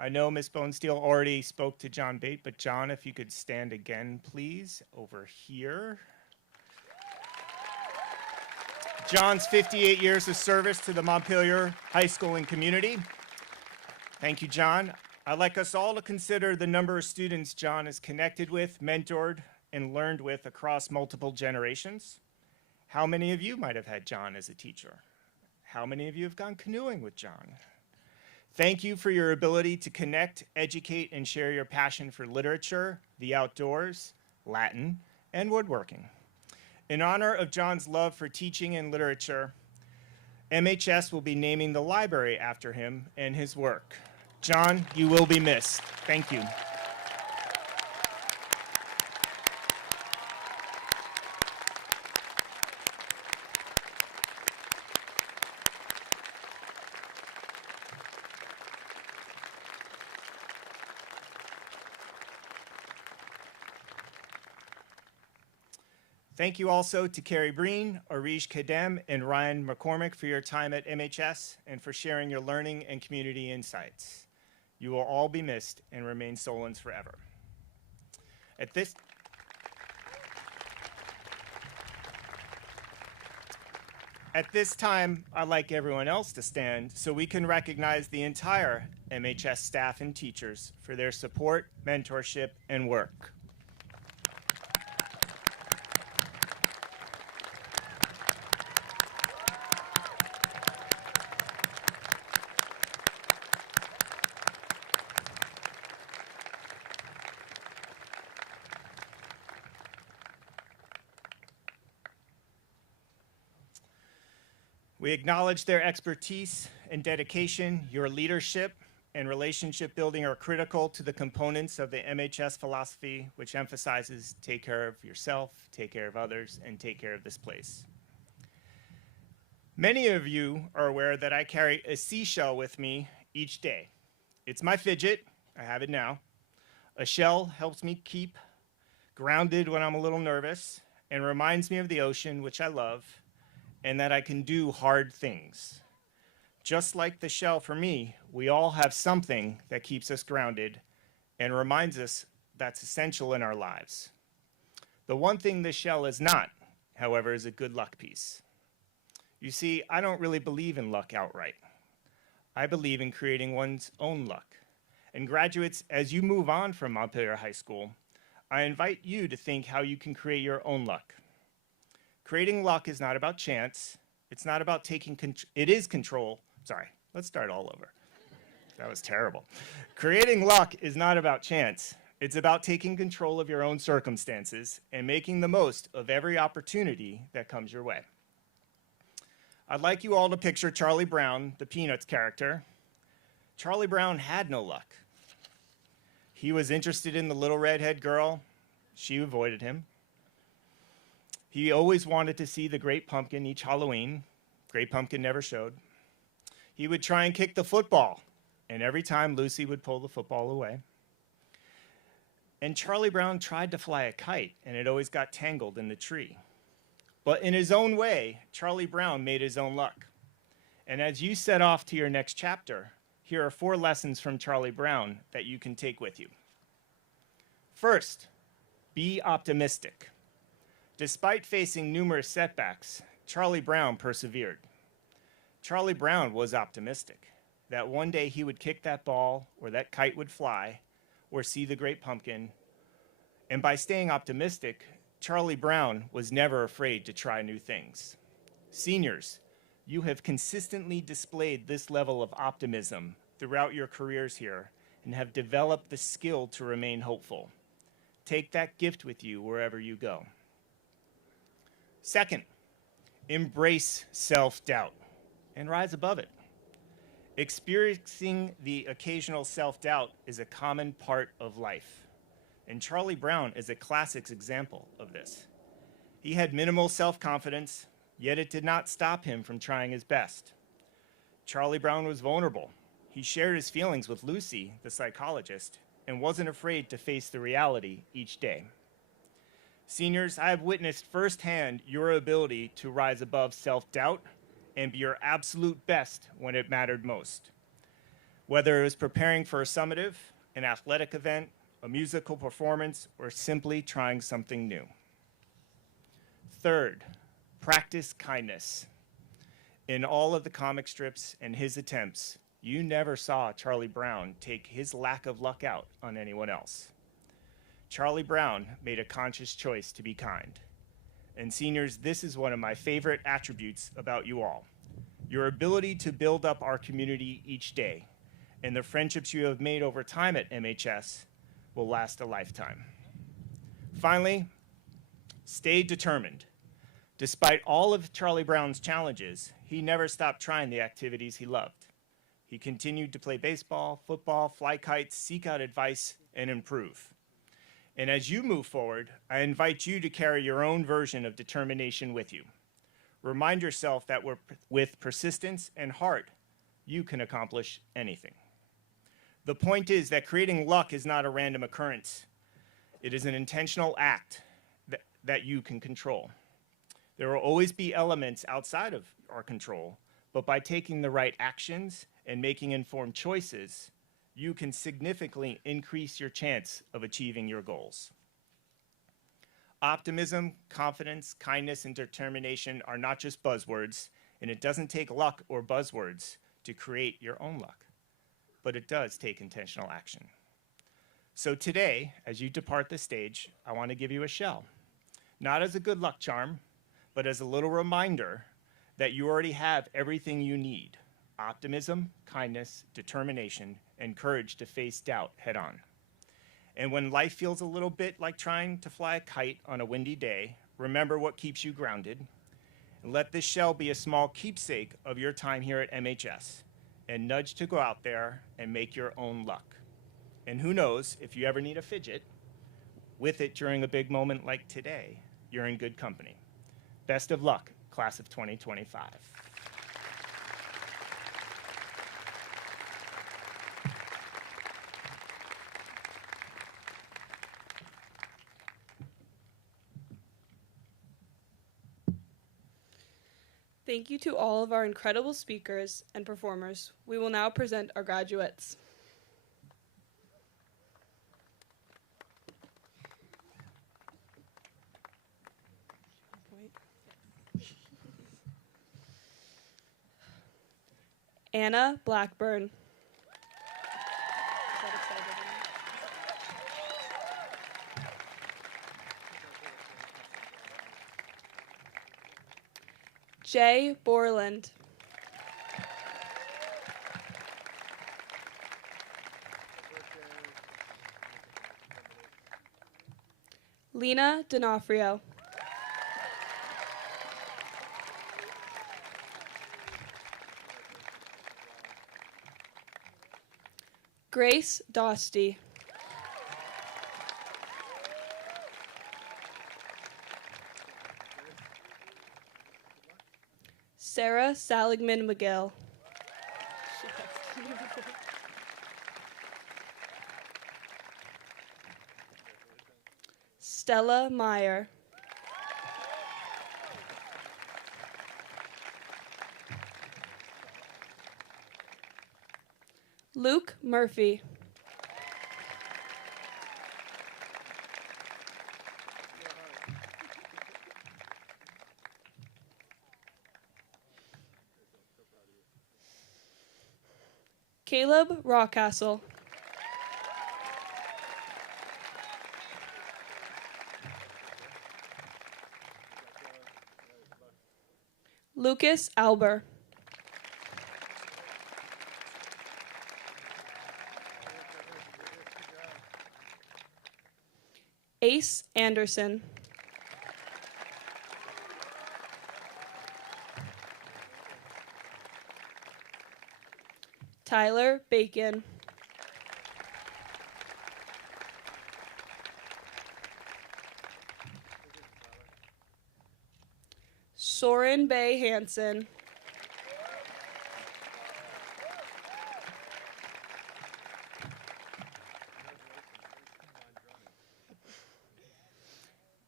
I know Ms. Bonesteel already spoke to John Bate, but John, if you could stand again, please, over here. John's 58 years of service to the Montpelier High School and community. Thank you, John. I'd like us all to consider the number of students John has connected with, mentored, and learned with across multiple generations. How many of you might have had John as a teacher? How many of you have gone canoeing with John? Thank you for your ability to connect, educate, and share your passion for literature, the outdoors, Latin, and woodworking. In honor of John's love for teaching and literature, MHS will be naming the library after him and his work. John, you will be missed. Thank you. Thank you also to Carrie Breen, Arish Kadem, and Ryan McCormick for your time at MHS and for sharing your learning and community insights. You will all be missed and remain Solons forever. At this time, I'd like everyone else to stand so we can recognize the entire MHS staff and teachers for their support, mentorship, and work. We acknowledge their expertise and dedication. Your leadership and relationship building are critical to the components of the MHS philosophy, which emphasizes take care of yourself, take care of others, and take care of this place. Many of you are aware that I carry a seashell with me each day. It's my fidget. I have it now. A shell helps me keep grounded when I'm a little nervous and reminds me of the ocean, which I love, and that I can do hard things. Just like the shell for me, we all have something that keeps us grounded and reminds us that's essential in our lives. The one thing the shell is not, however, is a good luck piece. You see, I don't really believe in luck outright. I believe in creating one's own luck. And graduates, as you move on from Montpelier High School, I invite you to think how you can create your own luck. Creating luck is not about chance. It's not about taking control. It is control. Sorry, let's start all over. That was terrible. Creating luck is not about chance. It's about taking control of your own circumstances and making the most of every opportunity that comes your way. I'd like you all to picture Charlie Brown, the Peanuts character. Charlie Brown had no luck. He was interested in the little redhead girl. She avoided him. He always wanted to see the Great Pumpkin each Halloween. Great Pumpkin never showed. He would try and kick the football, and every time Lucy would pull the football away. And Charlie Brown tried to fly a kite, and it always got tangled in the tree. But in his own way, Charlie Brown made his own luck. And as you set off to your next chapter, here are 4 lessons from Charlie Brown that you can take with you. First, be optimistic. Despite facing numerous setbacks, Charlie Brown persevered. Charlie Brown was optimistic. that one day he would kick that ball, or that kite would fly, or see the great pumpkin. And by staying optimistic, Charlie Brown was never afraid to try new things. Seniors, you have consistently displayed this level of optimism throughout your careers here and have developed the skill to remain hopeful. Take that gift with you wherever you go. Second, embrace self-doubt and rise above it. Experiencing the occasional self-doubt is a common part of life, and Charlie Brown is a classic example of this. He had minimal self-confidence, yet it did not stop him from trying his best. Charlie Brown was vulnerable. He shared his feelings with Lucy, the psychologist, and wasn't afraid to face the reality each day. Seniors, I have witnessed firsthand your ability to rise above self-doubt and be your absolute best when it mattered most. Whether it was preparing for a summative, an athletic event, a musical performance, or simply trying something new. Third, practice kindness. In all of the comic strips and his attempts, you never saw Charlie Brown take his lack of luck out on anyone else. Charlie Brown made a conscious choice to be kind. And seniors, this is one of my favorite attributes about you all. Your ability to build up our community each day and the friendships you have made over time at MHS will last a lifetime. Finally, stay determined. Despite all of Charlie Brown's challenges, he never stopped trying the activities he loved. He continued to play baseball, football, fly kites, seek out advice, and improve. And as you move forward, I invite you to carry your own version of determination with you. Remind yourself that with persistence and heart, you can accomplish anything. The point is that creating luck is not a random occurrence. It is an intentional act that you can control. There will always be elements outside of our control, but by taking the right actions and making informed choices, you can significantly increase your chance of achieving your goals. Optimism, confidence, kindness, and determination are not just buzzwords, and it doesn't take luck or buzzwords to create your own luck, but it does take intentional action. So today, as you depart the stage, I want to give you a shell, not as a good luck charm, but as a little reminder that you already have everything you need: optimism, kindness, determination, and courage to face doubt head on. And when life feels a little bit like trying to fly a kite on a windy day, remember what keeps you grounded. And let this shell be a small keepsake of your time here at MHS, and nudge to go out there and make your own luck. And who knows, if you ever need a fidget with it during a big moment like today, you're in good company. Best of luck, class of 2025. Thank you to all of our incredible speakers and performers. We will now present our graduates. Anna Blackburn. Jay Borland. Lena D'Onofrio. Grace Dosty. Sarah Saligman McGill. Stella Meyer. Luke Murphy. Caleb Rockcastle. Lucas Alber. Ace Anderson. Tyler Bacon. Soren Bay Hansen.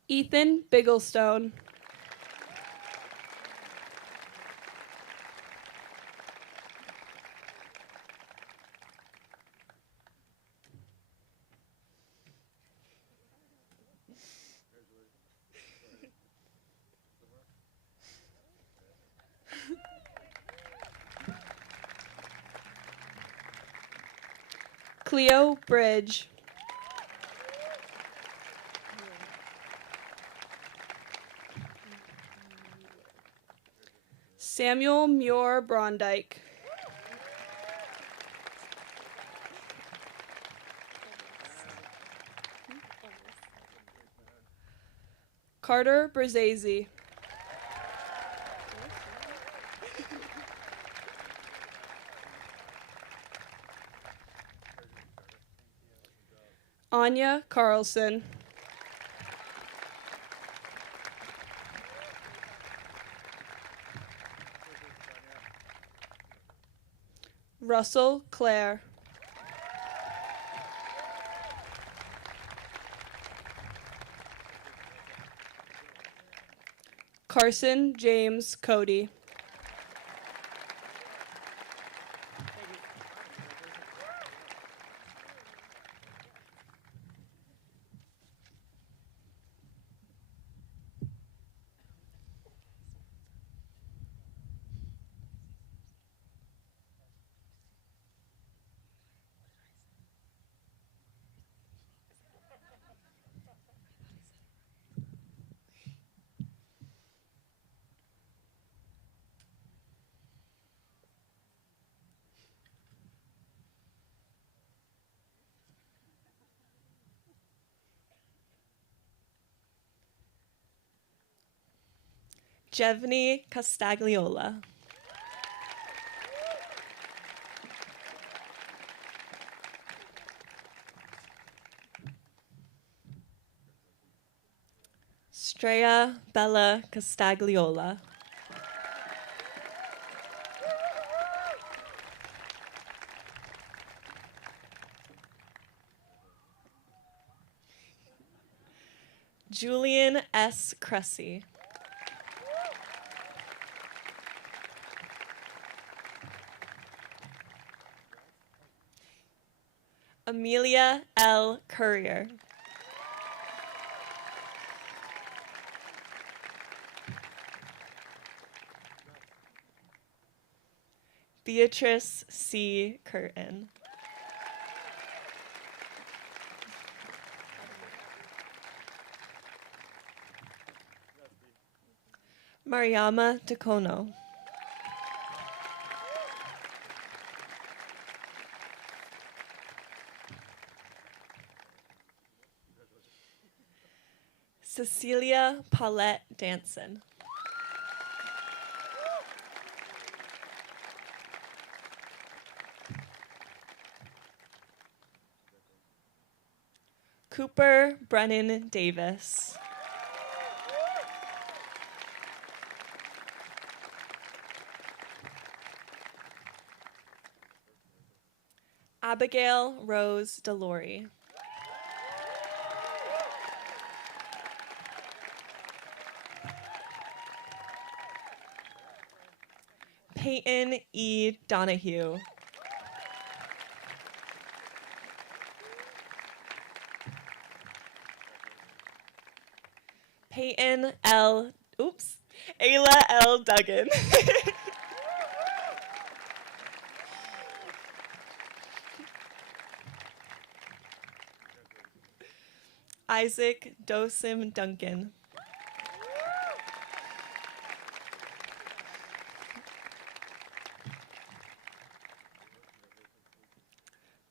Ethan Bigglestone. Cleo Bridge. Samuel Muir Brondike. Carter Brzezzi. Anya Carlson. Russell Clare. Carson James Cody. Jevni Castagliola. Strea Bella Castagliola. Julian S. Cressy. Amelia L. Courier. Beatrice C. Curtin. Mariama Decono. Cecilia Paulette Danson. Cooper Brennan Davis. Abigail Rose Delory. Peyton E. Donahue. Peyton L. Ayla L. Duggan. Isaac Dosim Duncan.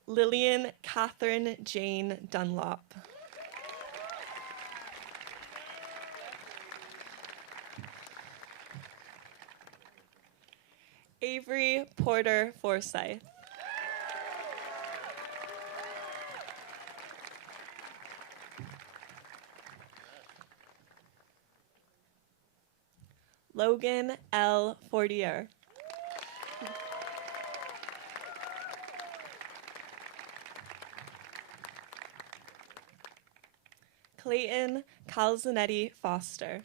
Lillian Catherine Jane Dunlop. Avery Porter Forsyth. Logan L. Fortier. Clayton Calzanetti Foster.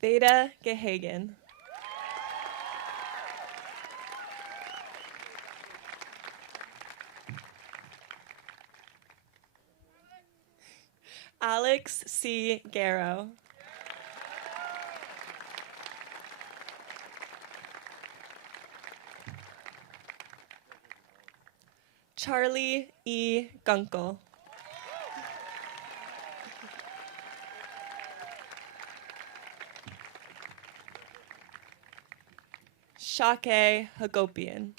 Veda Gehagen. Alex C. Garrow. Charlie E. Gunkel. Shake Hagopian.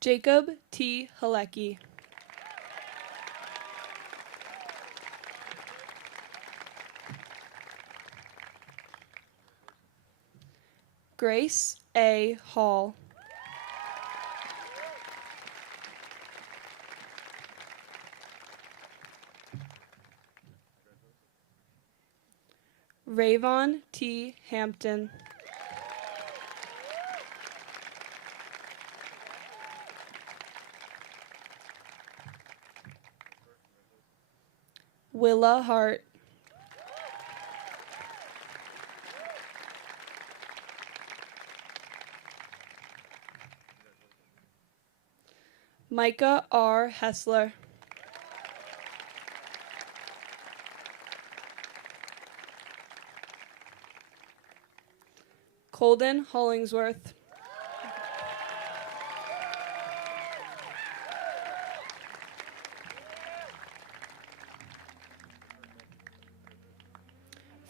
Jacob T. Halecki. Grace A. Hall. Rayvon T. Hampton. Willa Hart. Micah R. Hessler. Colden Hollingsworth.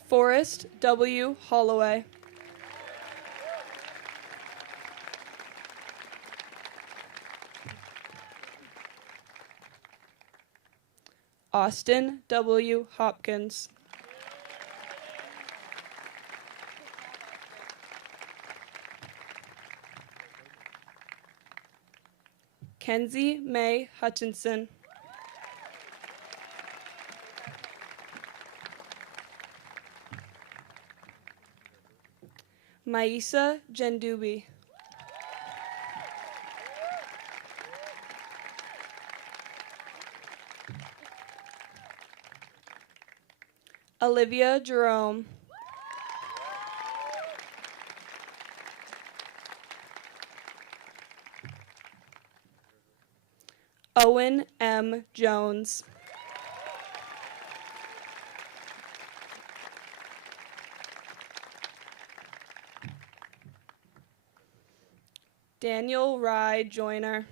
Forrest W. Holloway. Austin W. Hopkins. Kenzie May Hutchinson. Maisa Jendubi. Olivia Jerome. Owen M. Jones. Daniel Rye Joyner.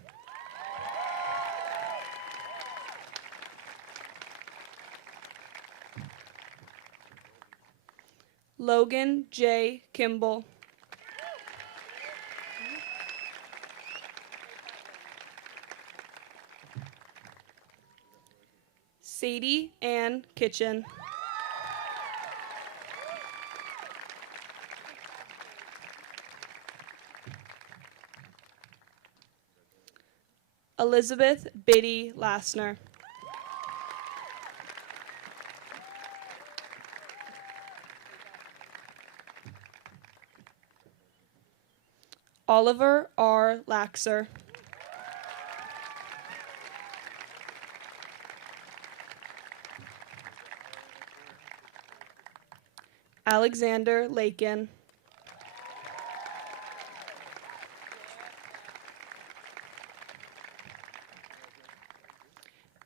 Logan J. Kimball. Sadie Ann Kitchen. Elizabeth Biddy Lassner. Oliver R. Laxer. Alexander Lakin.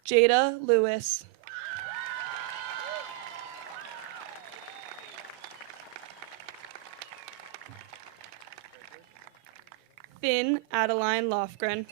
Jada Lewis. Finn Adeline Lofgren.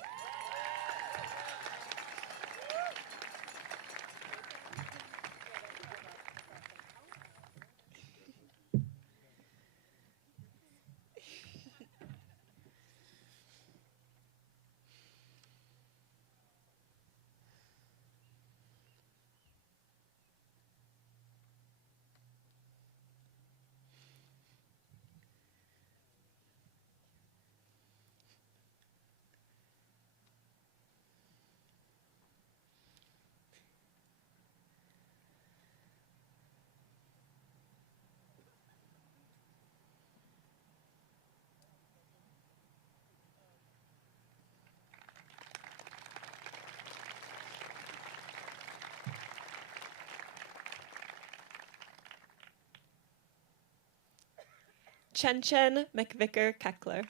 Chen McVicker Keckler.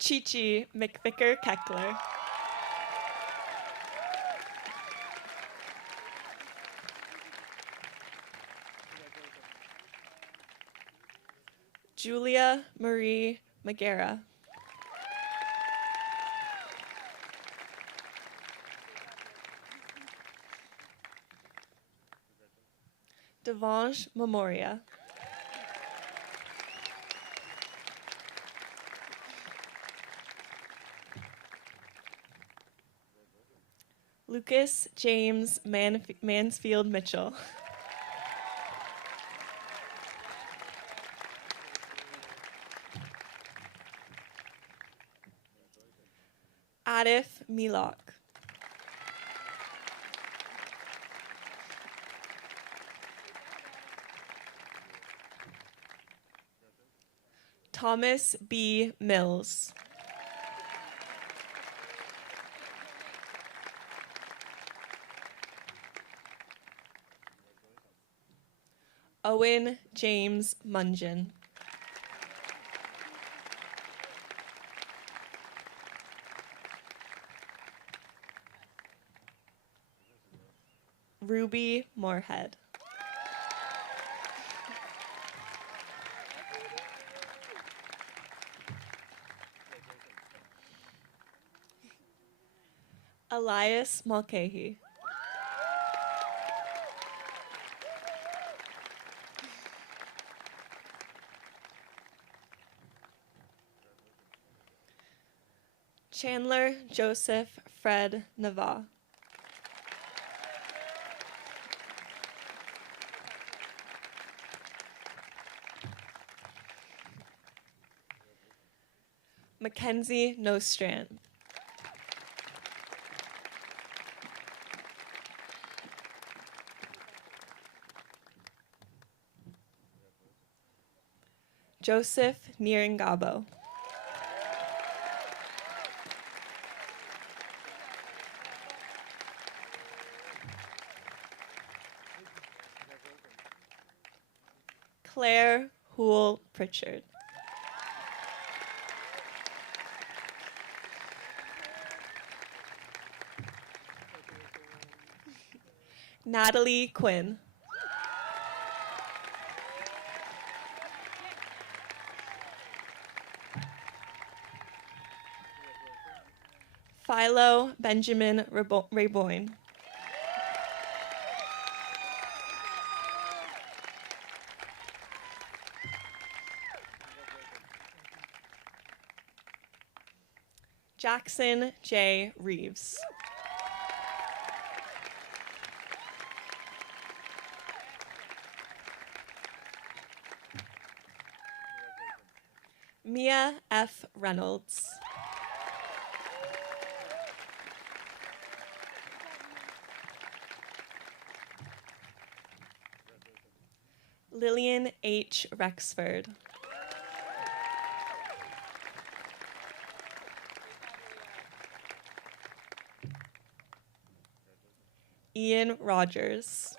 Chi McVicker Keckler. Julia Marie Magera. Devange Memoria. Lucas James Mansfield Mitchell. Adif Milok. Thomas B. Mills. Owen James Mungin. Ruby Moorhead. Elias Mulcahy. Chandler Joseph Fred Nava. Mackenzie Nostrand. Joseph Nirangabo. Claire Houle Pritchard. Natalie Quinn. Philo Benjamin Rayboyne. Jackson J. Reeves. Mia F. Reynolds. Lillian H. Rexford. Ian Rogers.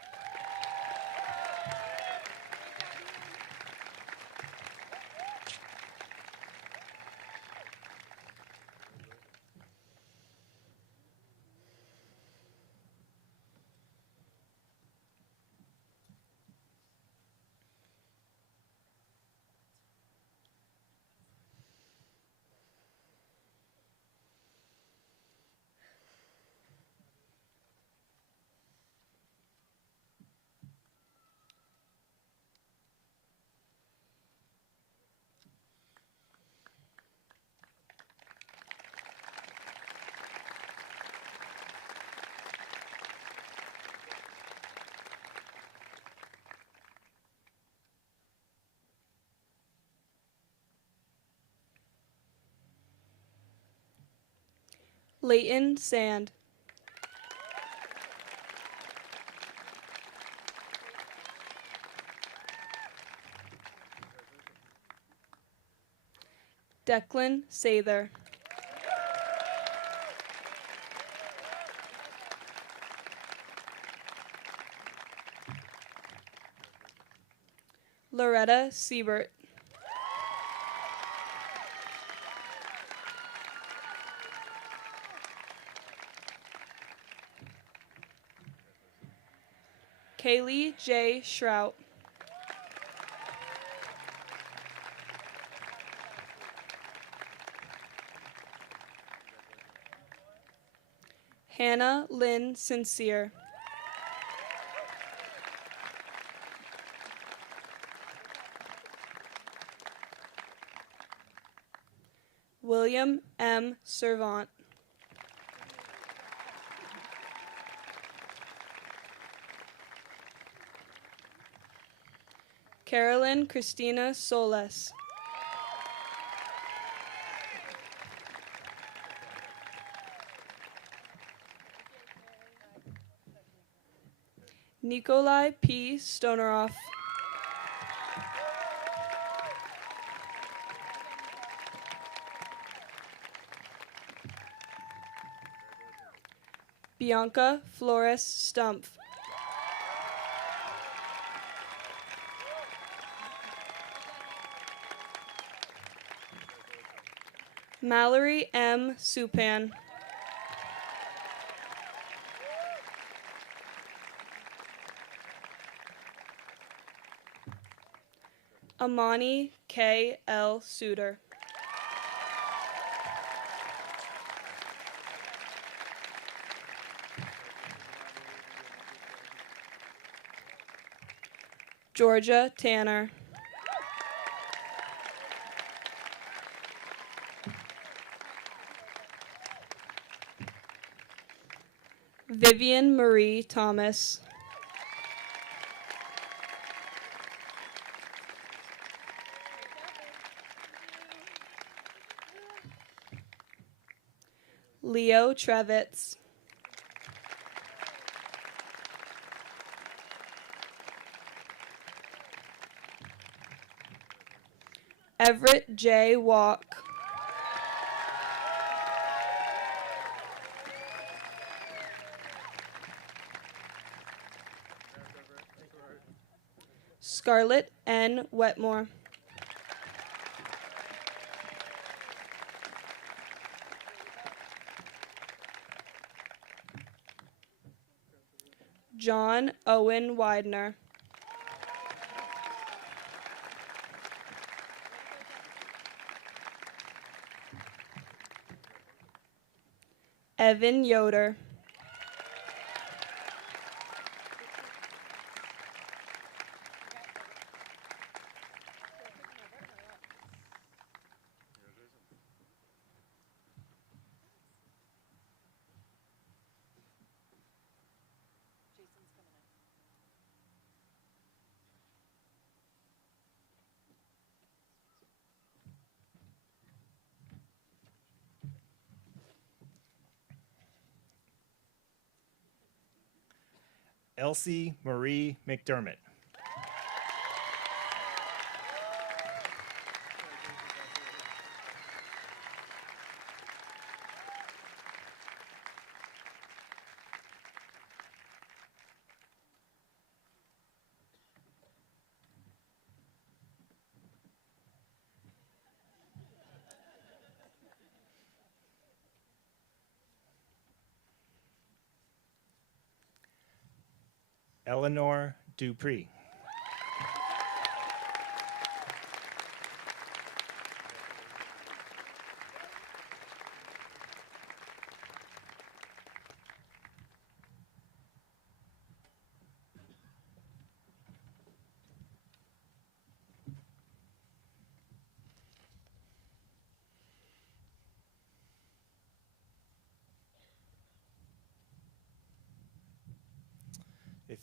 Leighton Sand. Declan Sather. Loretta Siebert. Kaylee J. Shrout. Hannah Lynn Sincere. William M. Servant. Carolyn Christina Soles. Nikolai P. Stoneroff. Bianca Flores Stumpf. Mallory M. Supan. Amani K. L. Suter. Georgia Tanner. Vivian Marie Thomas. Leo Trevitz. Everett J. Walk. Scarlett N. Wetmore. John Owen Widener. Evan Yoder. Elsie Marie McDermott. Eleanor Dupree.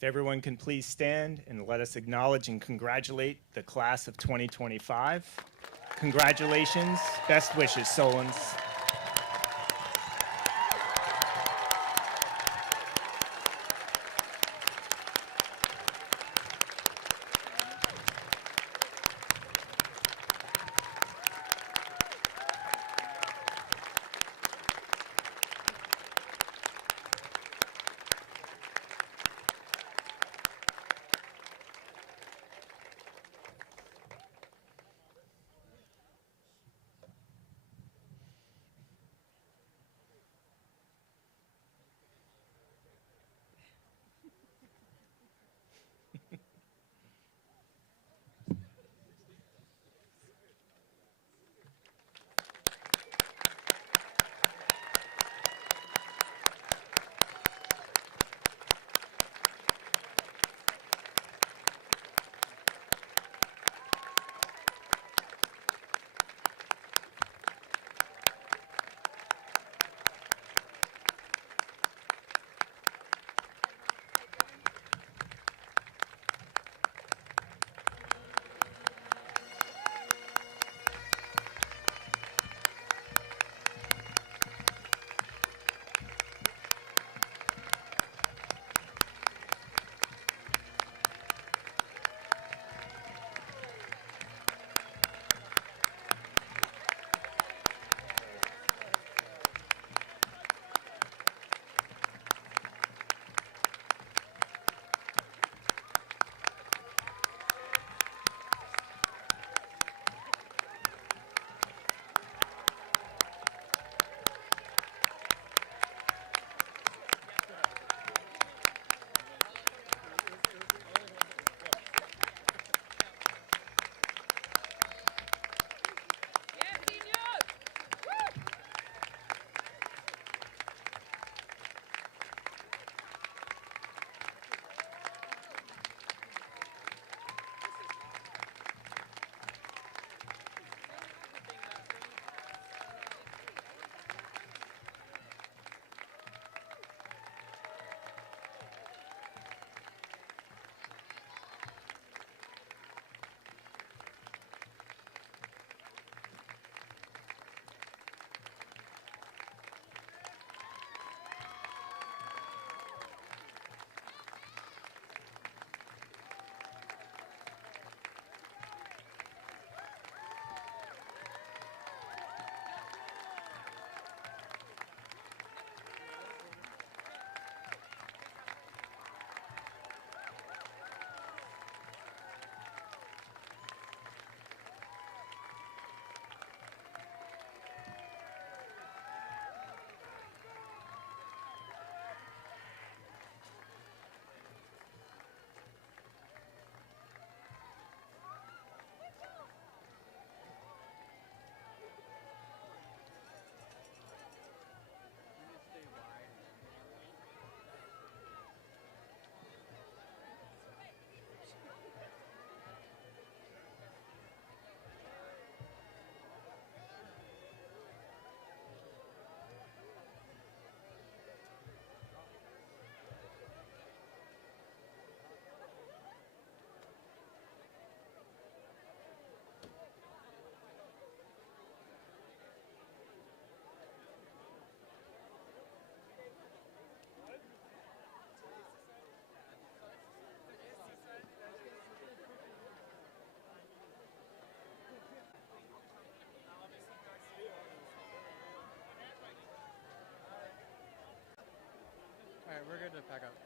If everyone can please stand and let us acknowledge and congratulate the class of 2025. Congratulations, best wishes, Solons. we're good to pack up.